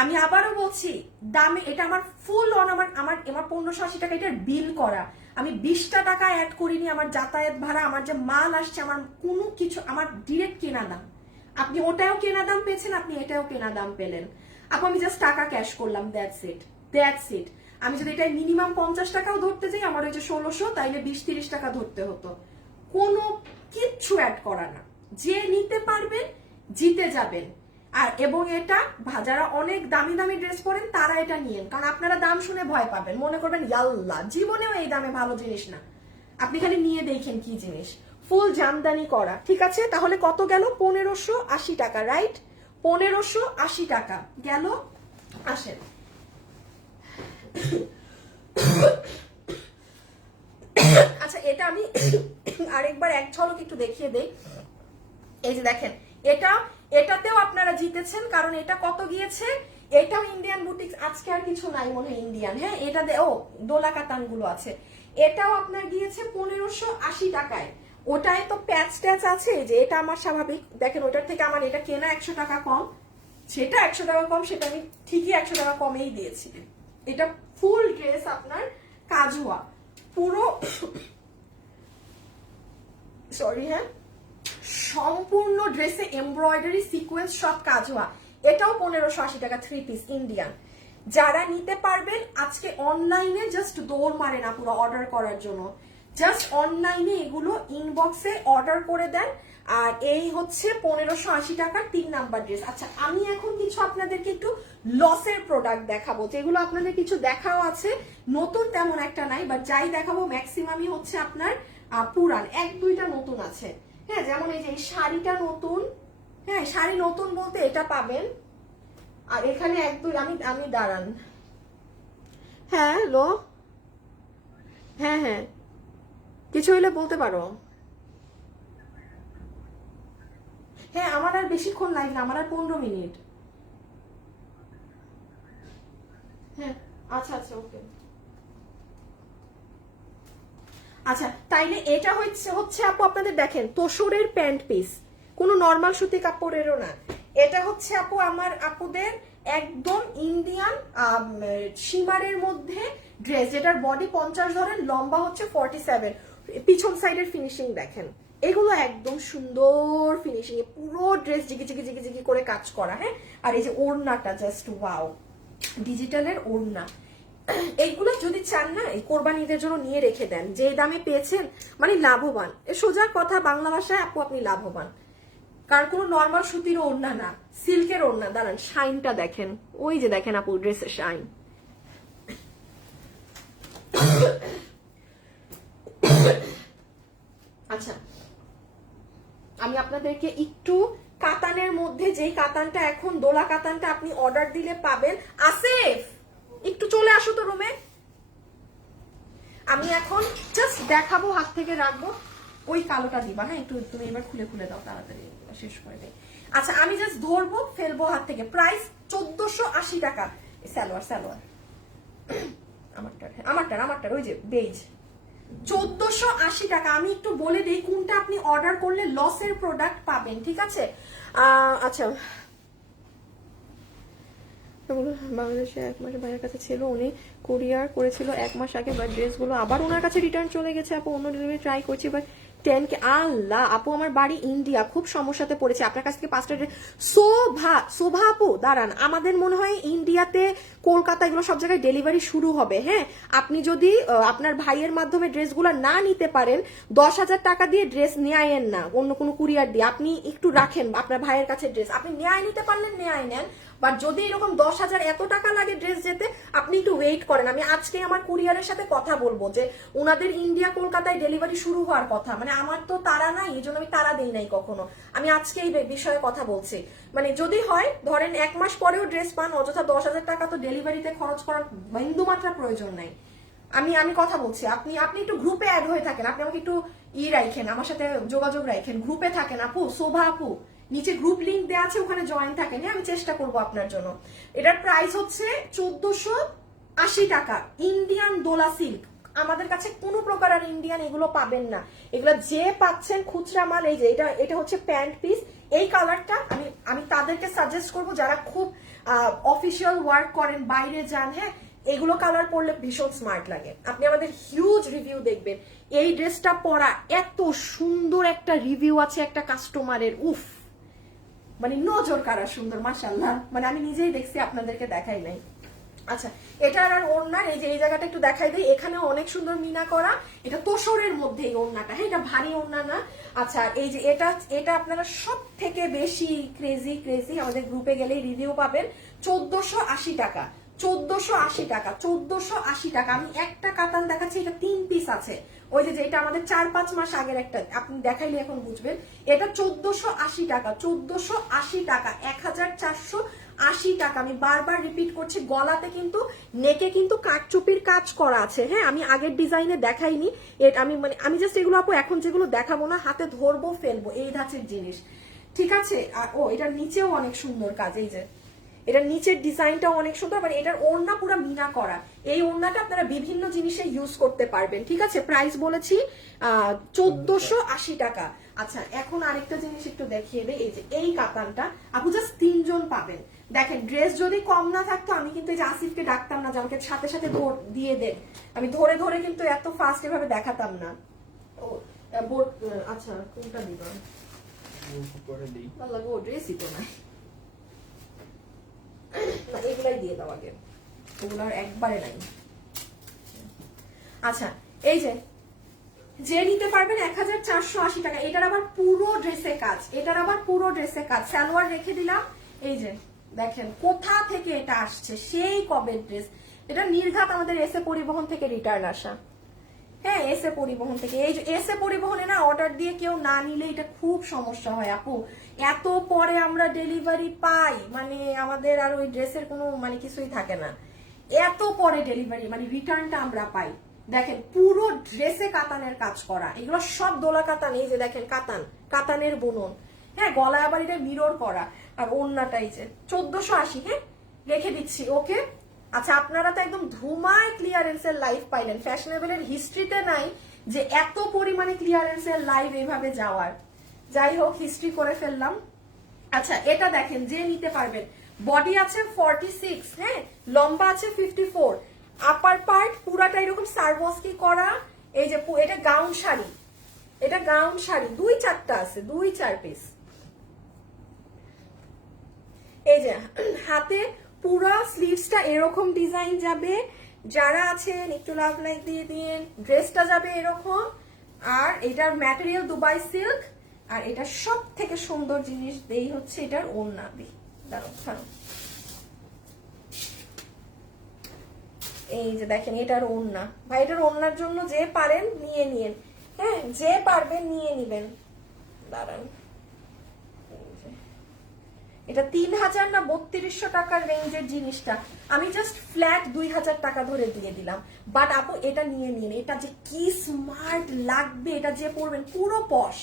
আমি আবারও বলছি, দামে এটা আমার ফুল অন, আমার 1580 টাকা এটার বিল করা। আমি 20টা টাকা অ্যাড করিনি, আমার যাতায়াত ভাড়া, আমার যে মাল আসছে, আমার কোনো কিছু, আমার ডিরেক্ট কেনা দাম। আপনি ওটাও কেনা দাম পেয়েছেন, আপনি এটাও কেনা দাম পেলেন। আপু আমি জাস্ট টাকা ক্যাশ করলাম, দ্যাটস ইট, দ্যাটস ইট। আমি যদি এটা মিনিমাম 50 টাকাও ধরতে যাই, আমার ওই যে 1600, তাইলে 20-30 টাকা ধরতে হতো। কোনো কিচ্ছু অ্যাড করা না। যে নিতে পারবেন জিতে যাবেন। আর এবং এটা যারা অনেক দামি দামি ড্রেস পরেন তারা এটা নিয়েন, কারণ আপনারা দাম শুনে ভয় পাবেন, মনে করবেন ইয়াল্লা জীবনেও এই দামে ভালো জিনিস না। আপনি খালি নিয়ে দেখেন কি জিনিস, ফুল জামদানি করা। ঠিক আছে, তাহলে কত গেল? 1580 টাকা, রাইট? 1580 টাকা গেল। আসেন, আচ্ছা এটা আমি আরেকবার এক ঝলক একটু দেখিয়ে দেই। এই যে দেখেন, এটাতেও আপনারা জিতেছেন, কারণ এটা কত গিয়েছে? এটাও ইন্ডিয়ান বুটিক্স, আজকে আর কিছু নাই মনে হয় ইন্ডিয়ান। হ্যাঁ, এটা ও দোলা কাতান গুলো আছে। এটাও আপনার গিয়েছে 1580 টাকায়। ওটায় তো প্যাচ ট্যাচ আছে, যে এটা আমার স্বাভাবিক। দেখেন ওটার থেকে আমার এটা কেনা 100 টাকা কম, সেটা 100 টাকা কম, সেটা আমি ঠিকই 100 টাকা কমেই দিয়েছি। এটা ফুল ড্রেস আপনার কাজুয়া, পুরো সরি, হ্যাঁ, সম্পূর্ণ ড্রেসে এমব্রয়ডারি সিকোয়েন্স সব কাজ হওয়া। এটাও 1580 টাকা, 3 পিস ইন্ডিয়ান। যারা নিতে পারবেন আজকে অনলাইনে জাস্ট দৌড় মারে না পুরো অর্ডার করার জন্য, জাস্ট অনলাইনে এগুলো ইনবক্সে অর্ডার করে দেন। আর এই হচ্ছে 1580 টাকার 3 নাম্বার ড্রেস। আচ্ছা, আমি এখন কিছু আপনাদেরকে একটু লসের প্রোডাক্ট দেখাবো, যেগুলো আপনাদের কিছু দেখাও আছে, নতুন তেমন একটা নাই, বাট যাই দেখাবো ম্যাক্সিমামই হচ্ছে আপনার পুরান, 1-2টা নতুন আছে। হ্যাঁ, যেমন এই যে এই শাড়িটা নতুন। হ্যাঁ, শাড়ি নতুন বলতে এটা পাবেন। আর এখানে 1-2 আমি দাঁড়ান। হ্যাঁ হ্যালো, হ্যাঁ হ্যাঁ, কিছু হইলে বলতে পারো। হ্যাঁ, আমার আর বেশিক্ষণ লাইভ না, আমার আর 15 মিনিট। হ্যাঁ আচ্ছা আচ্ছা, ওকে। আচ্ছা তাইলে এটা হচ্ছে আপু আপনাদের দেখেন তোসরের প্যান্ট পিস, কোনো নর্মাল সুতি কাপড়েরও না। এটা হচ্ছে আপু আমার আপুদের একদম ইন্ডিয়ান শিমারের মধ্যে ড্রেস, যেটার বডি 50 ধরেন, লম্বা হচ্ছে 47, পিছন সাইডের ফিনিশিং দেখেন, এগুলো একদম সুন্দর ফিনিশিং, পুরো ড্রেস জিগি জিগি জিগি জিগি করে কাজ করা। হ্যাঁ, আর এই যে ওড়নাটা জাস্ট ওয়াও, ডিজিটালের ওড়না। এইগুলো যদি চান না এই কোরবানিদের জন্য নিয়ে রেখে দেন, যে দামে পেয়েছেন মানে লাভবান। সোজা কথা বাংলা ভাষায় আপু আপনি লাভবান, কার কোনো নর্মাল সুতির ওড়না না, সিল্কের ওড়না। দাঁড়ান শাইনটা দেখেন, ওই যে দেখেন আপু ড্রেসের শাইন। আচ্ছা আমি আপনাদেরকে একটু কাতানের মধ্যে, যেই কাতানটা এখন দোলা কাতানটা আপনি অর্ডার দিলে পাবেন। আসিফ একটু চলে আসো তো রুমে, আমি এখন জাস্ট দেখাবো, হাত থেকে রাখবো, ওই কালোটা দিবা। হ্যাঁ একটু তুমি এবার খুলে খুলে দাও তাড়াতাড়ি, শেষ করে দেয়। আচ্ছা আমি জাস্ট ধরবো ফেলবো হাত থেকে। প্রাইস 1480 টাকা। সালোয়ার সালোয়ার আমারটার ওই যে বেজ, 1480 টাকা। আমি একটু বলে দিই কোনটা আপনি অর্ডার করলে লসের প্রোডাক্ট পাবেন, ঠিক আছে? আচ্ছা বাংলাদেশে 1 মাস ভাইয়ের কাছে ছিল, উনি কুরিয়ার করেছিল 1 মাস আগে, বাট ড্রেসগুলো আবার ওনার কাছে রিটার্ন চলে গেছে আপু। অন্য ডেলিভারি ট্রাই করছি বাট 10K। আল্লাহ আপু আমার বাড়ি ইন্ডিয়া, খুব সমস্যাতে পড়েছে, আপনার কাছ থেকে 5টা ড্রেস। শোভা আপু দাঁড়ান, আমাদের মনে হয় ইন্ডিয়াতে কলকাতা এগুলো সব জায়গায় ডেলিভারি শুরু হবে। হ্যাঁ আপনি যদি আপনার ভাইয়ের মাধ্যমে ড্রেসগুলো না নিতে পারেন, 10,000 টাকা দিয়ে ড্রেস নেয়েন না অন্য কোনো কুরিয়ার দিয়ে, আপনি একটু রাখেন আপনার ভাইয়ের কাছে ড্রেস, আপনি নেয় নিতে পারলেন নেয় নেন। বাট যদি এরকম 10,000 এত টাকা লাগে ড্রেস যেতে, আপনি একটু ওয়েট করেন। আমি আজকে আমার কুরিয়ারের সাথে কথা বলবো যে ওনাদের ইন্ডিয়া কলকাতায় ডেলিভারি শুরু হওয়ার কথা, মানে আমার তো তারা নাই, এই জন্য আমি তারা দেই নাই কখনো। আমি আজকে এই বিষয়ে কথা বলছি, মানে যদি হয় ধরেন 1 মাস পরেও ড্রেস পান, অযথা 10,000 টাকা তো ডেলিভারিতে খরচ করার বিন্দুমাত্রা প্রয়োজন নাই। আমি কথা বলছি, আপনি একটু গ্রুপে অ্যাড হয়ে থাকেন, আপনি আমাকে একটু রাখেন, আমার সাথে যোগাযোগ রাখেন, গ্রুপে থাকেন আপু। শোভা আপু নিচে গ্রুপ লিংক দেওয়া আছে, ওখানে জয়েন থাকেন। হ্যাঁ আমি চেষ্টা করবো আপনার জন্য। এটার প্রাইস হচ্ছে 1480 টাকা। ইন্ডিয়ান দোলা সিল্ক, আমাদের কাছে কোনো প্রকার আর ইন্ডিয়ান এগুলো পাবেন না। এগুলো যে পাচ্ছেন খুচরা মাল। এই যে এটা হচ্ছে প্যান্ট পিস, এই কালারটা আমি তাদেরকে সাজেস্ট করবো যারা খুব অফিসিয়াল ওয়ার্ক করেন, বাইরে যান। হ্যাঁ এগুলো কালার পরলে ভীষণ স্মার্ট লাগে। আপনি আমাদের হিউজ রিভিউ দেখবেন, এই ড্রেসটা পরা এত সুন্দর একটা রিভিউ আছে একটা কাস্টমারের, উফ মানে নজর কারা সুন্দর, মাশাআল্লাহ। মানে আমি নিজেই দেখছি, আপনাদেরকে দেখাই নাই। আচ্ছা এটার আর ওড়নার এই যে এই জায়গাটা একটু দেখাই দিই, এখানে অনেক সুন্দর মিনা করা, এটা তোসরের মধ্যে এই ওড়নাটা। হ্যাঁ এটা ভারী ওড়না না। আচ্ছা এই যে এটা আপনারা সব থেকে বেশি ক্রেজি আমাদের গ্রুপে গেলেই রিভিউ পাবেন। 1480 টাকা, 1480 টাকা, 1480 টাকা। আমি একটা কাতান দেখাচ্ছি, এটা 3 পিস আছে, ওই যে এটা আমাদের 4-5 মাস আগের একটা, আপনি দেখাইলে এখন বুঝবেন। এটা 1480 টাকা, 1480 টাকা, 1480 টাকা। আমি বারবার রিপিট করছি, গলাতে কিন্তু নেকে কিন্তু কাটচুপির কাজ করা আছে। হ্যাঁ আমি আগের ডিজাইনে দেখাইনি, আমি জাস্ট এগুলো আপু এখন যেগুলো দেখাবো না, হাতে ধরবো ফেলবো এই ধাঁচের জিনিস, ঠিক আছে? আর এটার নিচেও অনেক সুন্দর কাজ, এই যে এটার নিচের ডিজাইনটাও অনেক সুন্দর, মানে এটার ওড়না পুরো মিনা করা। এই ওড়নাটা আপনারা বিভিন্ন জিনিসে ইউজ করতে পারবেন, ঠিক আছে? প্রাইস বলেছি 1480 টাকা। আচ্ছা এখন আরেকটা জিনিস একটু দেখিয়ে দেয়, এই যে এই কাতানটা আপু জাস্ট 3 জন পাবেন। দেখেন ড্রেস যদি কম না থাকতো আমি কিন্তু এই যে আসিফকে ডাকতাম না যে আমাকে সাথে সাথে দিয়ে দেন, আমি ধরে ধরে কিন্তু এত ফাস্ট এভাবে দেখাতাম না। আচ্ছা কোনটা দিবা? ভালো লাগবে, ও ড্রেসই তো নাই, এগুলাই দিয়ে দাও আগে, ওগুলো আর একবারে নাই। আচ্ছা এই যে নিতে পারবেন 1480 টাকা। এটার আবার পুরো ড্রেসে কাজ, সালোয়ার রেখে দিলাম। এই যে দেখেন কোথা থেকে এটা আসছে, সেই কবের ড্রেস। এটা নির্ঘাত আমাদের এসএ পরিবহন থেকে রিটার্ন আসা। হ্যাঁ এসএ পরিবহন থেকে। এই যে এসএ পরিবহনে না অর্ডার দিয়ে কেউ না নিলে এটা খুব সমস্যা হয় আপু, এত পরে আমরা ডেলিভারি পাই, মানে আমাদের আর ওই ড্রেসের কোনো মানে কিছুই থাকে না, এত পরে ডেলিভারি মানে রিটার্নটা আমরা পাই। দেখেন পুরো ড্রেসে কাতানের কাজ করা, এগুলো সব দোলা কাতান। এই যে দেখেন কাতানের বুনন। হ্যাঁ গলায় আবার এটা মিরর করা, আর ওড়নাটাই যে 1480। হ্যাঁ রেখে দিচ্ছি, ওকে। আচ্ছা আপনারা তো একদম ধুমায় ক্লিয়ারেন্সের লাইফ পাইলেন, ফ্যাশনেবলের হিস্ট্রিতে নাই যে এত পরিমাণে ক্লিয়ারেন্সের লাইভ এইভাবে যাওয়ার। যাই হোক, হিস্ট্রি করে ফেললাম। আচ্ছা, এটা দেখেন, যে নিতে পারবেন, বডি আছে 46, হ্যাঁ, লম্বা আছে 54, আপার পার্ট পুরাটা এরকম সার্ভসকি করা। এই যে এটা গাউন শাড়ি, এটা গাউন শাড়ি 2-4টা আছে, 2-4 পিস। এই যে হাতে পুরা স্লিভসটা এরকম ডিজাইন যাবে, যারা আছেন একটু লাভ লাইক দিয়ে দিন। ড্রেসটা যাবে এরকম, আর এটার ম্যাটেরিয়াল দুবাই সিল্ক। আর এটা সব থেকে সুন্দর জিনিস দেই হচ্ছে এটার ওড়না। দাঁড়াও, এই যে দেখেন এটার ওড়না। ভাই, এটার ওড়নার জন্য যে পারেন নিয়ে নিন, হ্যাঁ, যে পারবেন নিয়ে নিবেন। দাঁড়ান, এটা 3000 না 3200 টাকার রেঞ্জের জিনিসটা আমি জাস্ট ফ্ল্যাট 2000 টাকা ধরে দিয়ে দিলাম। বাট আপু এটা নিয়ে নিন, এটা যে কি স্মার্ট লাগবে, এটা যে পরবেন পুরো পশ,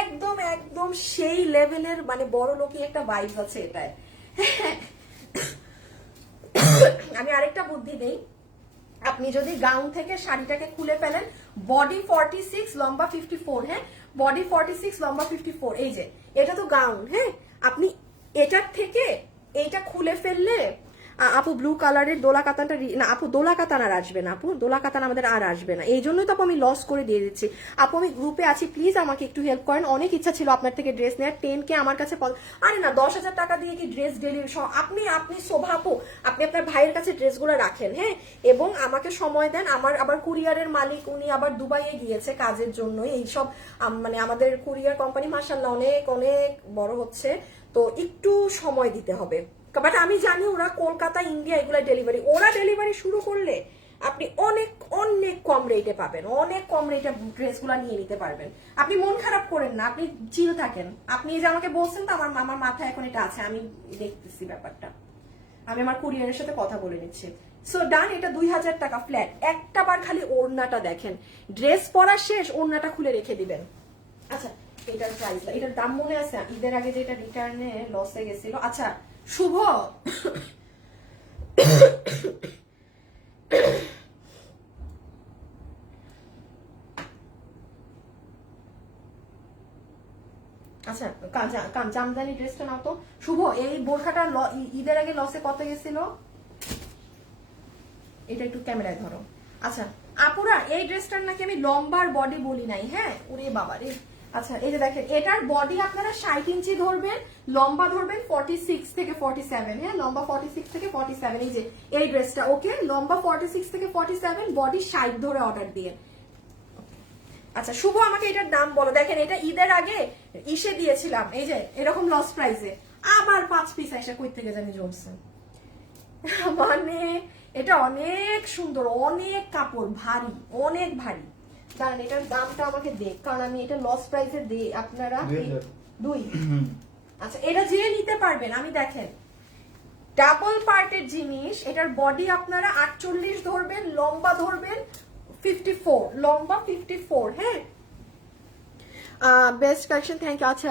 একদম একদম সেই লেভেলের, মানে বড় লোকই একটা ভাইব আছে এটায়। আমি আরেকটা বুদ্ধি দেই, আপনি যদি গাউন থেকে শাড়িটাকে খুলে ফেলেন, বডি 46, লম্বা 54, হ্যাঁ, বডি 46, লম্বা 54। এই যে এটা তো গাউন, হ্যাঁ, আপনি এটার থেকে এইটা খুলে ফেললে, আপু ব্লু কালারের দোলা কাতানটা না, আপু দোলা কাতান আর আসবে না, আপু দোলা কাতান আমাদের আর আসবে না। এই জন্যই তো আপু আমি লস করে দিয়ে দিচ্ছি। আপু আমি গ্রুপে আছি, প্লিজ আমাকে একটু হেল্প করেন। অনেক ইচ্ছা ছিল আপনার থেকে ড্রেস নেওয়ার। 10K আমার কাছে, আরে না 10,000 টাকা দিয়ে কি ড্রেস ডেলিভারি? আপনি শোভা আপু, আপনি আপনার ভাইয়ের কাছে ড্রেসগুলো রাখেন, হ্যাঁ, এবং আমাকে সময় দেন। আমার আবার কুরিয়ারের মালিক, উনি আবার দুবাইয়ে গিয়েছে কাজের জন্য। এইসব মানে আমাদের কুরিয়ার কোম্পানি মাশাআল্লাহ অনেক অনেক বড় হচ্ছে, তো একটু সময় দিতে হবে। বাট আমি জানি ওরা কলকাতা, ইন্ডিয়া এগুলা ডেলিভারি, ওরা ডেলিভারি শুরু করলে আপনি অনেক অনেক কম রেটে পাবেন, অনেক কম রেটে ড্রেসগুলো নিয়ে নিতে পারবেন। আপনি মন খারাপ করেন না, আপনি চিল থাকেন। আপনি যে আমাকে বলছেন তো, আমার মাথায় এখন এটা আছে, আমি দেখতেছি ব্যাপারটা, আমি আমার কুরিয়ারের সাথে কথা বলে নিচ্ছি। সো ডান, এটা 2000 টাকা ফ্ল্যাট। একটা বার খালি ওড়নাটা দেখেন, ড্রেস পরা শেষ, ওড়নাটা খুলে রেখে দিবেন। আচ্ছা, এটার প্রাইস, এটার দাম মনে আছে ঈদের আগে যেটা রিটার্নে লসে গেছিল? আচ্ছা শুভ, আচ্ছা জামদানি ড্রেসটা নাও তো। শুভ, এই বোরখাটা ঈদের আগে লসে কত গেছিল? এটা একটু ক্যামেরায় ধরো। আচ্ছা আপুরা, এই ড্রেসটার নাকি আমি লম্বার বডি বলি নাই, হ্যাঁ, ওরে বাবা রে। আচ্ছা এই যে দেখেন, এটার বডি আপনারা 60 ইঞ্চি ধরবেন, লম্বা ধরবেন 46 থেকে 47, হ্যাঁ, লম্বা 46 থেকে 47। এই যে এই ড্রেসটা, ওকে, লম্বা 46 থেকে 47, বডি 60 ধরে অর্ডার দিয়ে। আচ্ছা শুভ, আমাকে এটার দাম বলো। দেখেন এটা ঈদের আগে ইসে দিয়েছিলাম, এই যে এরকম লস প্রাইসে, আবার 5 পিস এসে কই থেকে জানি জমছে। মানে এটা অনেক সুন্দর, অনেক কাপড়, ভারী, অনেক ভারী। দাঁড়ান, এটার দামটা আমাকে দেখ, কারণ আমি এটা লস প্রাইসে দিই। আপনারা 2। আচ্ছা, এটা যে নিতে পারবেন, আমি দেখেন ডাবল পার্টের জিনিস, এটার বডি আপনারা 48 ধরবেন, লম্বা ধরবেন 54, লম্বা 54, হ্যাঁ। Best collection, thank you. আচ্ছা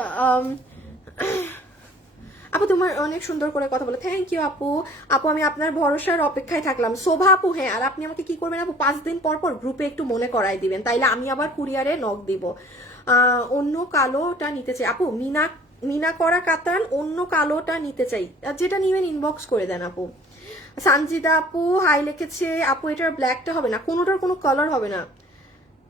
আপু তোমার অনেক সুন্দর করে কথা বলে, থ্যাংক ইউ আপু। আপু আমি আপনার ভরসার অপেক্ষায় থাকলাম। শোভা আপু, হ্যাঁ, আর আপনি আমাকে কি করবেন আপু, 5 দিন পর পর গ্রুপে একটু মনে করাই দিবেন, তাইলে আমি আবার কুরিয়ারে নক দিব। অন্য কালোটা নিতে চাই আপু, মিনা করা কাতান, অন্য কালোটা নিতে চাই, যেটা নিবেন ইনবক্স করে দেন আপু। সানজিদা আপু হাই লিখেছে, আপু এটার ব্ল্যাকটা হবে না, কোনোটার কোনো কালার হবে না।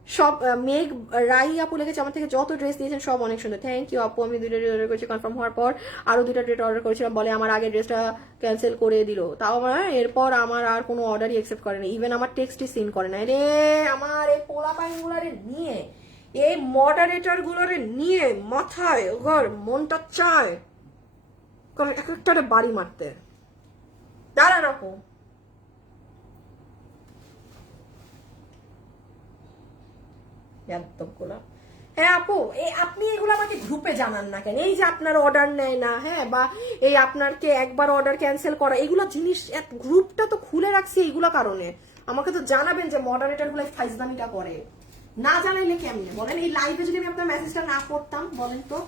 সব মেঘ রাই আপু লিখেছে, আমার থেকে যত ড্রেস দিয়েছেন সব অনেক সুন্দর, থ্যাংক ইউ আপু। আমি 2টা ড্রেস অর্ডার করেছি, কনফার্ম হওয়ার পর আরো 2টা ড্রেস অর্ডার করেছিলাম, বলে আমার আগের ড্রেসটা ক্যান্সেল করে দিল। তাও আমার এরপর আমার আর কোনো অর্ডারই অ্যাকসেপ্ট করে না, ইভেন আমার টেক্সটই সিন করে না। রে আমার এই পোলা পাইনগুলারে নিয়ে, এই মডারেটর গুলোরে নিয়ে মাথায় ঘর মনটা চায় এক একটা বাড়ি মারতে। দাঁড়ান আপু, হ্যাঁ আপু, আপনি এগুলো আমাকে গ্রুপে জানান না কেন? এই যে আপনার অর্ডার নেয় না, হ্যাঁ, বা এই আপনারকে একবার অর্ডার ক্যান্সেল করা, এগুলো জিনিস গ্রুপটা তো খুলে রাখছি এইগুলো কারণে। আমাকে তো জানাবেন যে মডারেটর গুলো ফাইজদামিটা করে, না জানাইলে কেমনে বলেন? এই লাইভে যদি আমি আপনার মেসেজটা না করতাম, বলেন তো,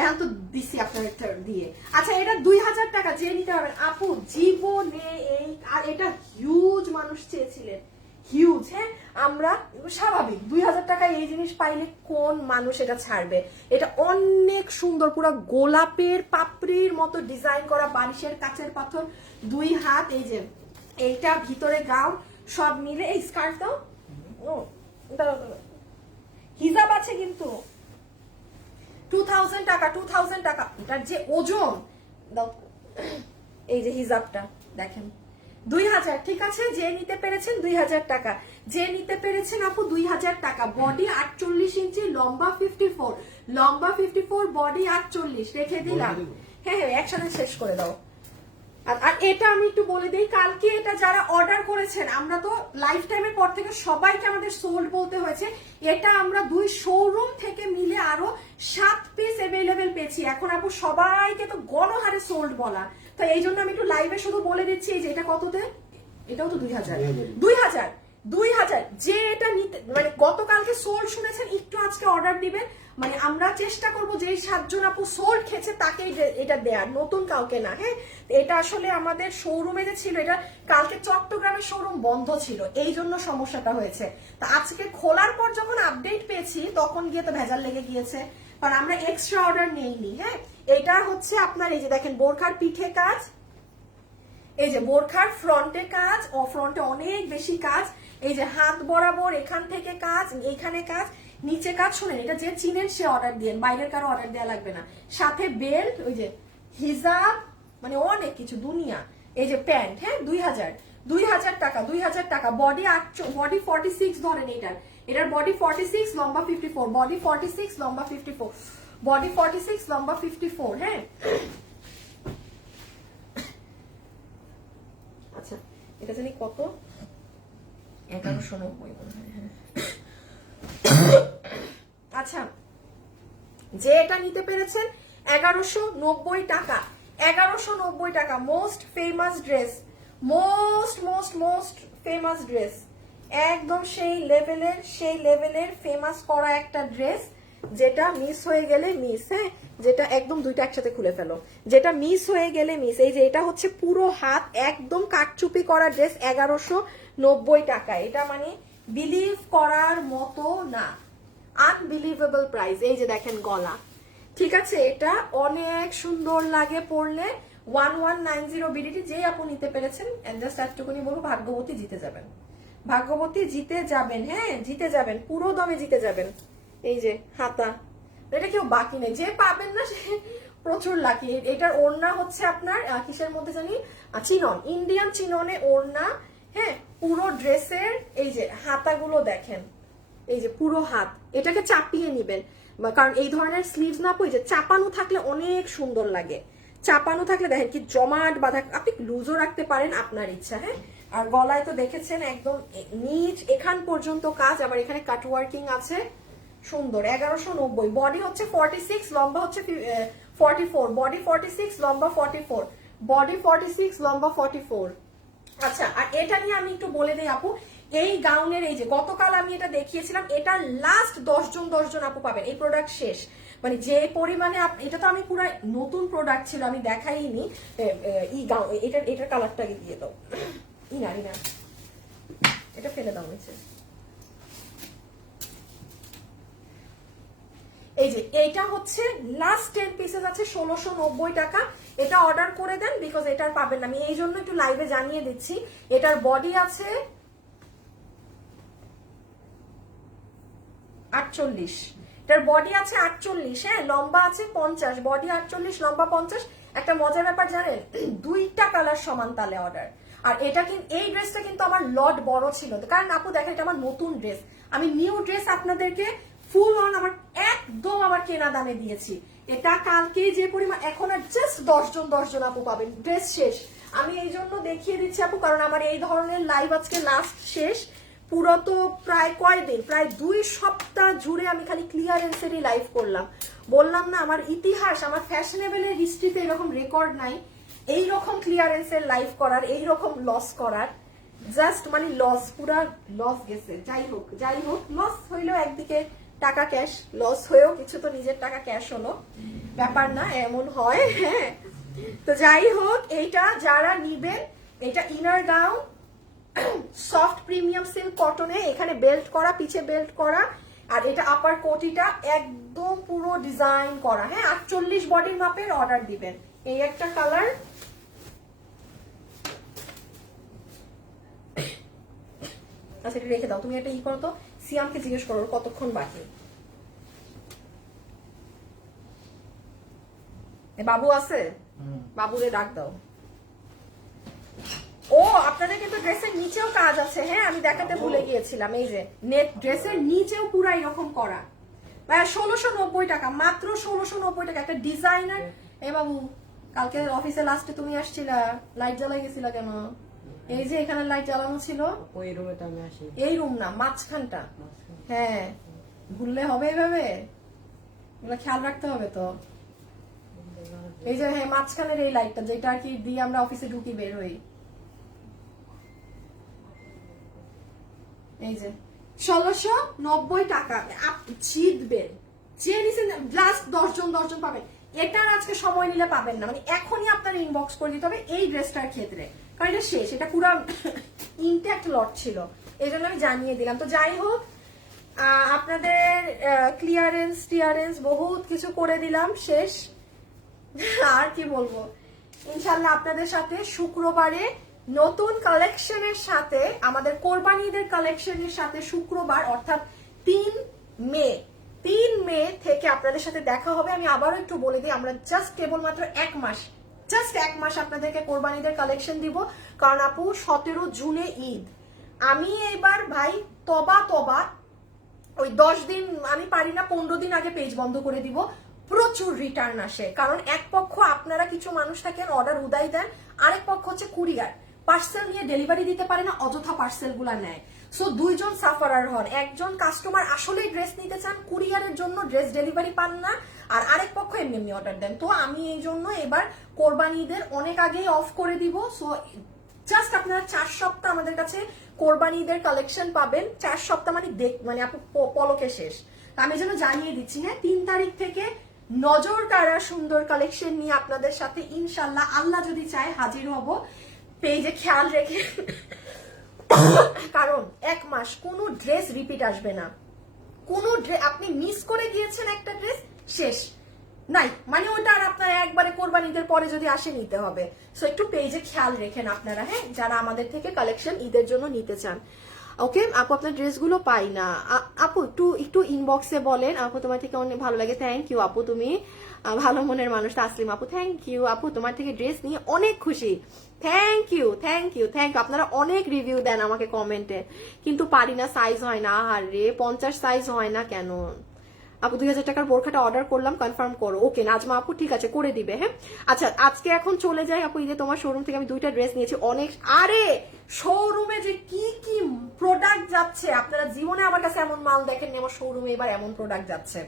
এখন তো দিছি আপনার একটা দিয়ে। আচ্ছা এটা 2000 টাকা, যে নিতে পারবেন আপু জীবনে। এই আর এটা হিউজ মানুষ চেয়েছিলেন, হিউজ, হ্যাঁ। আমরা স্বাভাবিক 2000 টাকায় এই জিনিস পাইলে কোন মানুষ এটা ছাড়বে। এটা অনেক সুন্দর, পুরো গোলাপের পাপড়ির মতো ডিজাইন করা, বালিশের কাচের পাথর, 2 হাত। এই যে এইটা ভিতরে গাউন সব মিলে। এই স্কার্ফ দাও, হিজাব আছে কিন্তু 2000 টাকা, 2000 টাকা। এটার যে ওজন দাও, এই যে হিজাবটা দেখেন 2000, ঠিক আছে। যে নিতে পেরেছেন 2000 টাকা, যে নিতে পেরেছেন আপু 2000 টাকা। বডি 48 ইঞ্চি, লম্বা 54, লম্বা 54, বডি 48 রেখে দিলাম। হ্যাঁ হ্যাঁ একসাথে শেষ করে দাও। আর এটা আমি একটু বলে দিই, কালকে এটা যারা অর্ডার করেছেন, আমরা তো লাইফ টাইমের পর থেকে সবাইকে আমাদের সোল্ড বলতে হয়েছে। এটা আমরা 2 শোরুম থেকে মিলে আরো 7 পিস অ্যাভেলেবেল পেয়েছি। এখন আপু সবাইকে তো গণহারে সোল্ড বলা, তো এই জন্য আমি একটু লাইভে শুধু বলে দিচ্ছি যে এটা কততে, এটাও তো 2000, 2000, 2000। যে এটা নিতে মানে গতকালকে সোল্ড শুনেছেন, একটু আজকে অর্ডার দিবেন। মানে আমরা চেষ্টা করব যে 7 জন আপু সোল্ড খেয়েছে তাকেই এটা দেয়ার, নতুন কাউকে না। হ্যাঁ, এটা আসলে আমাদের শোরুমে যে ছিল, এটা কালকে চট্টগ্রামের শোরুম বন্ধ ছিল, এই জন্য সমস্যাটা হয়েছে। তা আজকে খোলার পর যখন আপডেট পেয়েছি তখন গিয়ে তো ভেজাল লেগে গিয়েছে, কারণ আমরা এক্সট্রা অর্ডার নেইনি। হ্যাঁ, এটা হচ্ছে আপনার এই যে দেখেন বোরখার পিঠে কাজ, এই যে বোরখার ফ্রন্টে কাজ, ও ফ্রন্টে অনেক বেশি কাজ। এই যে হাত বরাবর এখান থেকে কাজ, এইখানে কাজ, নিচে কাজ। শুনেন, এটা যে চিনেন সে অর্ডার দিয়েন, বাইরের কারো অর্ডার দেওয়া লাগবে না। সাথে বেল্ট, ওই যে হিজাব, মানে অনেক কিছু দুনিয়া। এই যে প্যান্ট, হ্যাঁ 2000, 2000 টাকা, 2000 টাকা। বডি 46 ধরেন, এটার বডি 46, লম্বা 54, বডি 46, লম্বা 54, বডি 46, লম্বা 54। হ্যাঁ আচ্ছা, এটা জানি কত, 1190 মনে হয়। হ্যাঁ আচ্ছা, যে এটা নিতে পেরেছেন 1190 টাকা, 1190 টাকা। Most famous dress, most famous dress, একদম সেই লেভেলের ফেমাস করা একটা ড্রেস, যেটা মিস হয়ে গেলে মিস। হ্যাঁ, যেটা একদম দুইটা একসাথে খুলে ফেলো, যেটা মিস হয়ে গেলে মিস। এই যে এটা হচ্ছে পুরো হাত একদম কাটচুপি করা ড্রেস, 1190 টাকা। এটা মানে বিলিভ করার মতো না, আনবিলিভেবল প্রাইস। এই যে দেখেন গলা, ঠিক আছে, এটা অনেক সুন্দর লাগে পরলে। 1190 বিডিটি। যে আপু নিতে পেরেছেন, জাস্ট একটুকুনি বলবো, ভাগ্যবতী জিতে যাবেন, ভাগ্যবতী জিতে যাবেন। হ্যাঁ জিতে যাবেন, পুরো দমে জিতে যাবেন। এই যে হাতা, এটা কেউ বাকি নেই, যে পাবেন না সে প্রচুর লাকি। এটার ওড়না হচ্ছে আপনার কিসের মধ্যে জানি, চিনন, ইন্ডিয়ান চিননে ওড়না। হ্যাঁ, পুরো ড্রেসের এই যে হাতাগুলো দেখেন, এই যে পুরো হাত, এটাকে চাপিয়ে নিবেন, কারণ এই ধরনের স্লিভস না পই যে চাপানো থাকলে অনেক সুন্দর লাগে। চাপানো থাকলে দেখেন কি জমাট বাঁধা, আপনি লুজও রাখতে পারেন, আপনার ইচ্ছা। হ্যাঁ, আর গলায় তো দেখেছেন একদম নিচ এখান পর্যন্ত কাজ, আবার এখানে কাট ওয়ার্কিং আছে, সুন্দর। 1190। বডি হচ্ছে 46, লম্বা হচ্ছে 44, বডি 46, লম্বা 44, বডি 46, লম্বা 44। আচ্ছা, আর এটা নিয়ে আমি একটু বলে দিই আপু, এই গাউনের এই যে গতকাল আমি এটা দেখিয়েছিলাম, এটা লাস্ট 10 জন আপু পাবেন, এই প্রোডাক্ট শেষ। মানে যে পরিমাণে, এটা তো আমি পুরো নতুন প্রোডাক্ট ছিল, আমি দেখাইনি। এটার কালারটা দিয়ে দাও, ইনার এটা ফেলে দাও নিচে। এই যে এইটা হচ্ছে লাস্ট 10 পিসেস আছে, 1690 টাকা। এটা অর্ডার করে দেন, বিকজ এটার পাবেন না। আমি এই জন্য একটু লাইভে জানিয়ে দিচ্ছি। এটার বডি আছে 48, এটার বডি আছে 48। হ্যাঁ, লম্বা আছে 50, বডি 48, লম্বা 50। একটা মজার ব্যাপার জানেন, 2টা কালার সমান তালে অর্ডার। আর এটা কিন্তু, এই ড্রেসটা কিন্তু আমার লট বড় ছিল, কারণ আপু দেখেন এটা আমার নতুন ড্রেস, আমি নিউ ড্রেস আপনাদেরকে ফুল অন আমার একদম আমার কেনা দামে দিয়েছি। এটা কালকে যে পরিমাণ, এখন আর জাস্ট 10 জন আপু পাবেন, ড্রেস শেষ। আমি এই জন্য দেখিয়ে দিচ্ছি আপু, কারণ আমার এই ধরনের লাইভ আজকে লাস্ট শেষ। পুরো তো প্রায় কয়দিন, প্রায় 2 সপ্তাহ জুড়ে আমি খালি ক্লিয়ারেন্সেরই লাইভ করলাম। বললাম না, আমার ইতিহাস, আমার ফ্যাশনেবলের হিস্ট্রিতে এরকম রেকর্ড নাই, এইরকম ক্লিয়ারেন্সের লাইভ করার, এইরকম লস করার। জাস্ট মানে লস, পুরা লস গেছে। যাই হোক লস হইলেও একদিকে টাকা ক্যাশ, লস হয়েও কিছু তো নিজের টাকা ক্যাশ হলো, ব্যাপার না, এমন হয়। হ্যাঁ, তো যাই হোক, এইটা যারা নিবেন, এটা inner gown, soft premium silk কটনে, এখানে বেল্ট করা, পিছে বেল্ট করা, আর এটা আপার কোটিটা একদম পুরো ডিজাইন করা। হ্যাঁ 48 বডির মাপের অর্ডার দিবেন। এই একটা কালার, আচ্ছা এটা রেখে দাও, তুমি একটা ই করো তো, সিয়ামকে জিজ্ঞেস করো কতক্ষণ বাকি। বাবু আছে, বাবুরে ডাক দাও। ও আপনাদের কিন্তু ড্রেসের নিচেও কাজ আছে, হ্যাঁ আমি দেখাতে ভুলে গিয়েছিলাম। এই যে নেট ড্রেসের নিচেও পুরো এরকম করা, 1690 টাকা, মাত্র 1690 টাকা একটা ডিজাইনার। এ বাবু কালকে অফিসে লাস্টে তুমি আসছিলা, লাইট জ্বালাই গেছিলা কেন? এই যে এখানে লাইট জ্বালানো ছিল, ওই রুমে তো আমি আসি। এই রুম না, মাঝখানটা। হ্যাঁ ভুললে হবে এভাবে, এগুলো খেয়াল রাখতে হবে তো। এই যে হ্যাঁ মাঝখানের এই লাইটটা, যেটা আর কি দিয়ে আমরা অফিসে ঢুকি বের হই। এই যে 1690 টাকা জিতবেন, যে নিছেন লাস্ট 10 জন পাবেন। এটার আজকে সময় নিলে পাবেন না, মানে এখনই আপনার ইনবক্স করে দিতে হবে এই ড্রেসটার ক্ষেত্রে, কারণ এটা শেষ, এটা পুরো ইনট্যাক্ট লট ছিল, এই জন্য আমি জানিয়ে দিলাম। তো যাই হোক আপনাদের ক্লিয়ারেন্স বহুত কিছু করে দিলাম, শেষ আর কি বলবো। ইনশাল্লাহ আপনাদের সাথে শুক্রবারে নতুন কালেকশনের সাথে, আমাদের কোরবানি ঈদের কালেকশনের সাথে শুক্রবার অর্থাৎ 3 মে থেকে আপনাদের সাথে দেখা হবে। আমি আবারও একটু বলে দিই, আমরা জাস্ট কেবলমাত্র এক মাস আপনাদেরকে কোরবানি ঈদের কালেকশন দিব, কারণ আপু 17 জুনে ঈদ। আমি এবার ভাই তবা ওই 10 দিন আমি পারি না, 15 দিন আগে পেজ বন্ধ করে দিব। প্রচুর রিটার্ন আসে, কারণ এক পক্ষ আপনারা কিছু মানুষ থাকেন অর্ডার উদাই দেন, আরেক পক্ষ হচ্ছে কুরিয়ার, পার্সেল নিয়ে ডেলিভারি দিতে পারে না, অযথা পার্সেল গুলা নেয়। সো দুইজন সাফারার হন, একজন কাস্টমার আসলেই ড্রেস নিতে চান, কুরিয়ারের জন্য ড্রেস ডেলিভারি পান না, আর আরেক পক্ষ এমনি অর্ডার দেন। তো আমি এই জন্য এবার কোরবানি ঈদের অনেক আগেই অফ করে দিব। সো জাস্ট আপনারা 4 সপ্তাহ আমাদের কাছে কোরবানি ঈদের কালেকশন পাবেন। 4 সপ্তাহ মানে আপু পলকে শেষ। আমি যেন জানিয়ে দিচ্ছি, হ্যাঁ 3 তারিখ থেকে নজর কাড়া সুন্দর কালেকশন নিয়ে আপনাদের সাথে ইনশাল্লাহ আল্লাহ যদি চায় হাজির হব। পেজে খেয়াল রেখে, কারণ 1 মাস কোনো ড্রেস রিপিট আসবে না, কোনো আপনি মিস করে গিয়েছেন একটা ড্রেস শেষ নাই, মানে ওটা আর আপনার একবারে কোরবানি ঈদের পরে যদি আসে নিতে হবে। সো একটু পেজে খেয়াল রেখেন আপনারা, হ্যাঁ যারা আমাদের থেকে কালেকশন ঈদের জন্য নিতে চান। ওকে আপু আপনার ড্রেসগুলো পাই না, আপু একটু ইনবক্সে বলেন। আপু তোমার থেকে অনেক ভালো লাগে, থ্যাংক ইউ আপু, তুমি ভালো মনের মানুষ। তাসলিম আপু থ্যাংক ইউ আপু, তোমার থেকে ড্রেস নিয়ে অনেক খুশি, থ্যাংক ইউ। আপনারা অনেক রিভিউ দেন আমাকে কমেন্টে, কিন্তু পারি না, সাইজ হয় না। আরে 50 সাইজ হয় না কেন আপু? 2000 টাকার বোরখাটা অর্ডার করলাম, কনফার্ম করো। ওকে নাজমা আপু ঠিক আছে, করে দিবে। হ্যাঁ আচ্ছা আজকে এখন চলে যাই আপু, এই যে তোমার শোরুম থেকে আমি 2টা ড্রেস নিয়েছি, অনেক। আরে শোরুমে যে কি কি প্রোডাক্ট যাচ্ছে, আপনারা জীবনে আমার কাছে এমন মাল দেখেননি, আমার শোরুমে এবার এমন প্রোডাক্ট যাচ্ছে।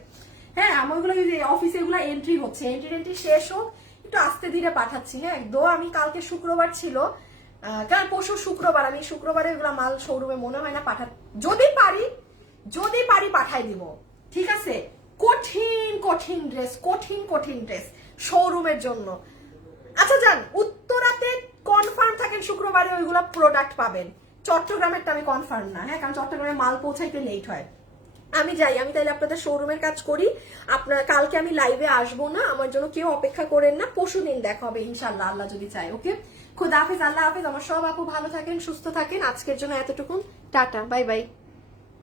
হ্যাঁ আমারগুলো অফিসে এগুলো এন্ট্রি হচ্ছে, এন্ট্রি শেষ হোক, একটু আস্তে ধীরে পাঠাচ্ছি। হ্যাঁ আমি কালকে শুক্রবার ছিল, কারণ পরশু শুক্রবার, আমি শুক্রবারে এগুলো মাল শোরুমে মনে হয় না যদি পারি পাঠাই দিব, ঠিক আছে। কঠিন ড্রেস শোরুমের জন্য। আচ্ছা যান, উত্তরাতে কনফার্ম থাকেন শুক্রবারে ওইগুলো প্রোডাক্ট পাবেন, চট্টগ্রামেরটা আমি কনফার্ম না। হ্যাঁ কারণ চট্টগ্রামে মাল পৌঁছাইতে লেট হয়। আমি যাই, আমি তাহলে আপনাদের শোরুমের কাজ করি। আপনার কালকে আমি লাইভে আসবো না, আমার জন্য কেউ অপেক্ষা করেন না, পরশুদিন দেখা হবে ইনশাল্লাহ আল্লাহ যদি চায়। ওকে খুদা হাফেজ, আল্লাহ হাফেজ। আমার সব আপু ভালো থাকেন, সুস্থ থাকেন। আজকের জন্য এতটুকুন, টাটা, বাই বাই।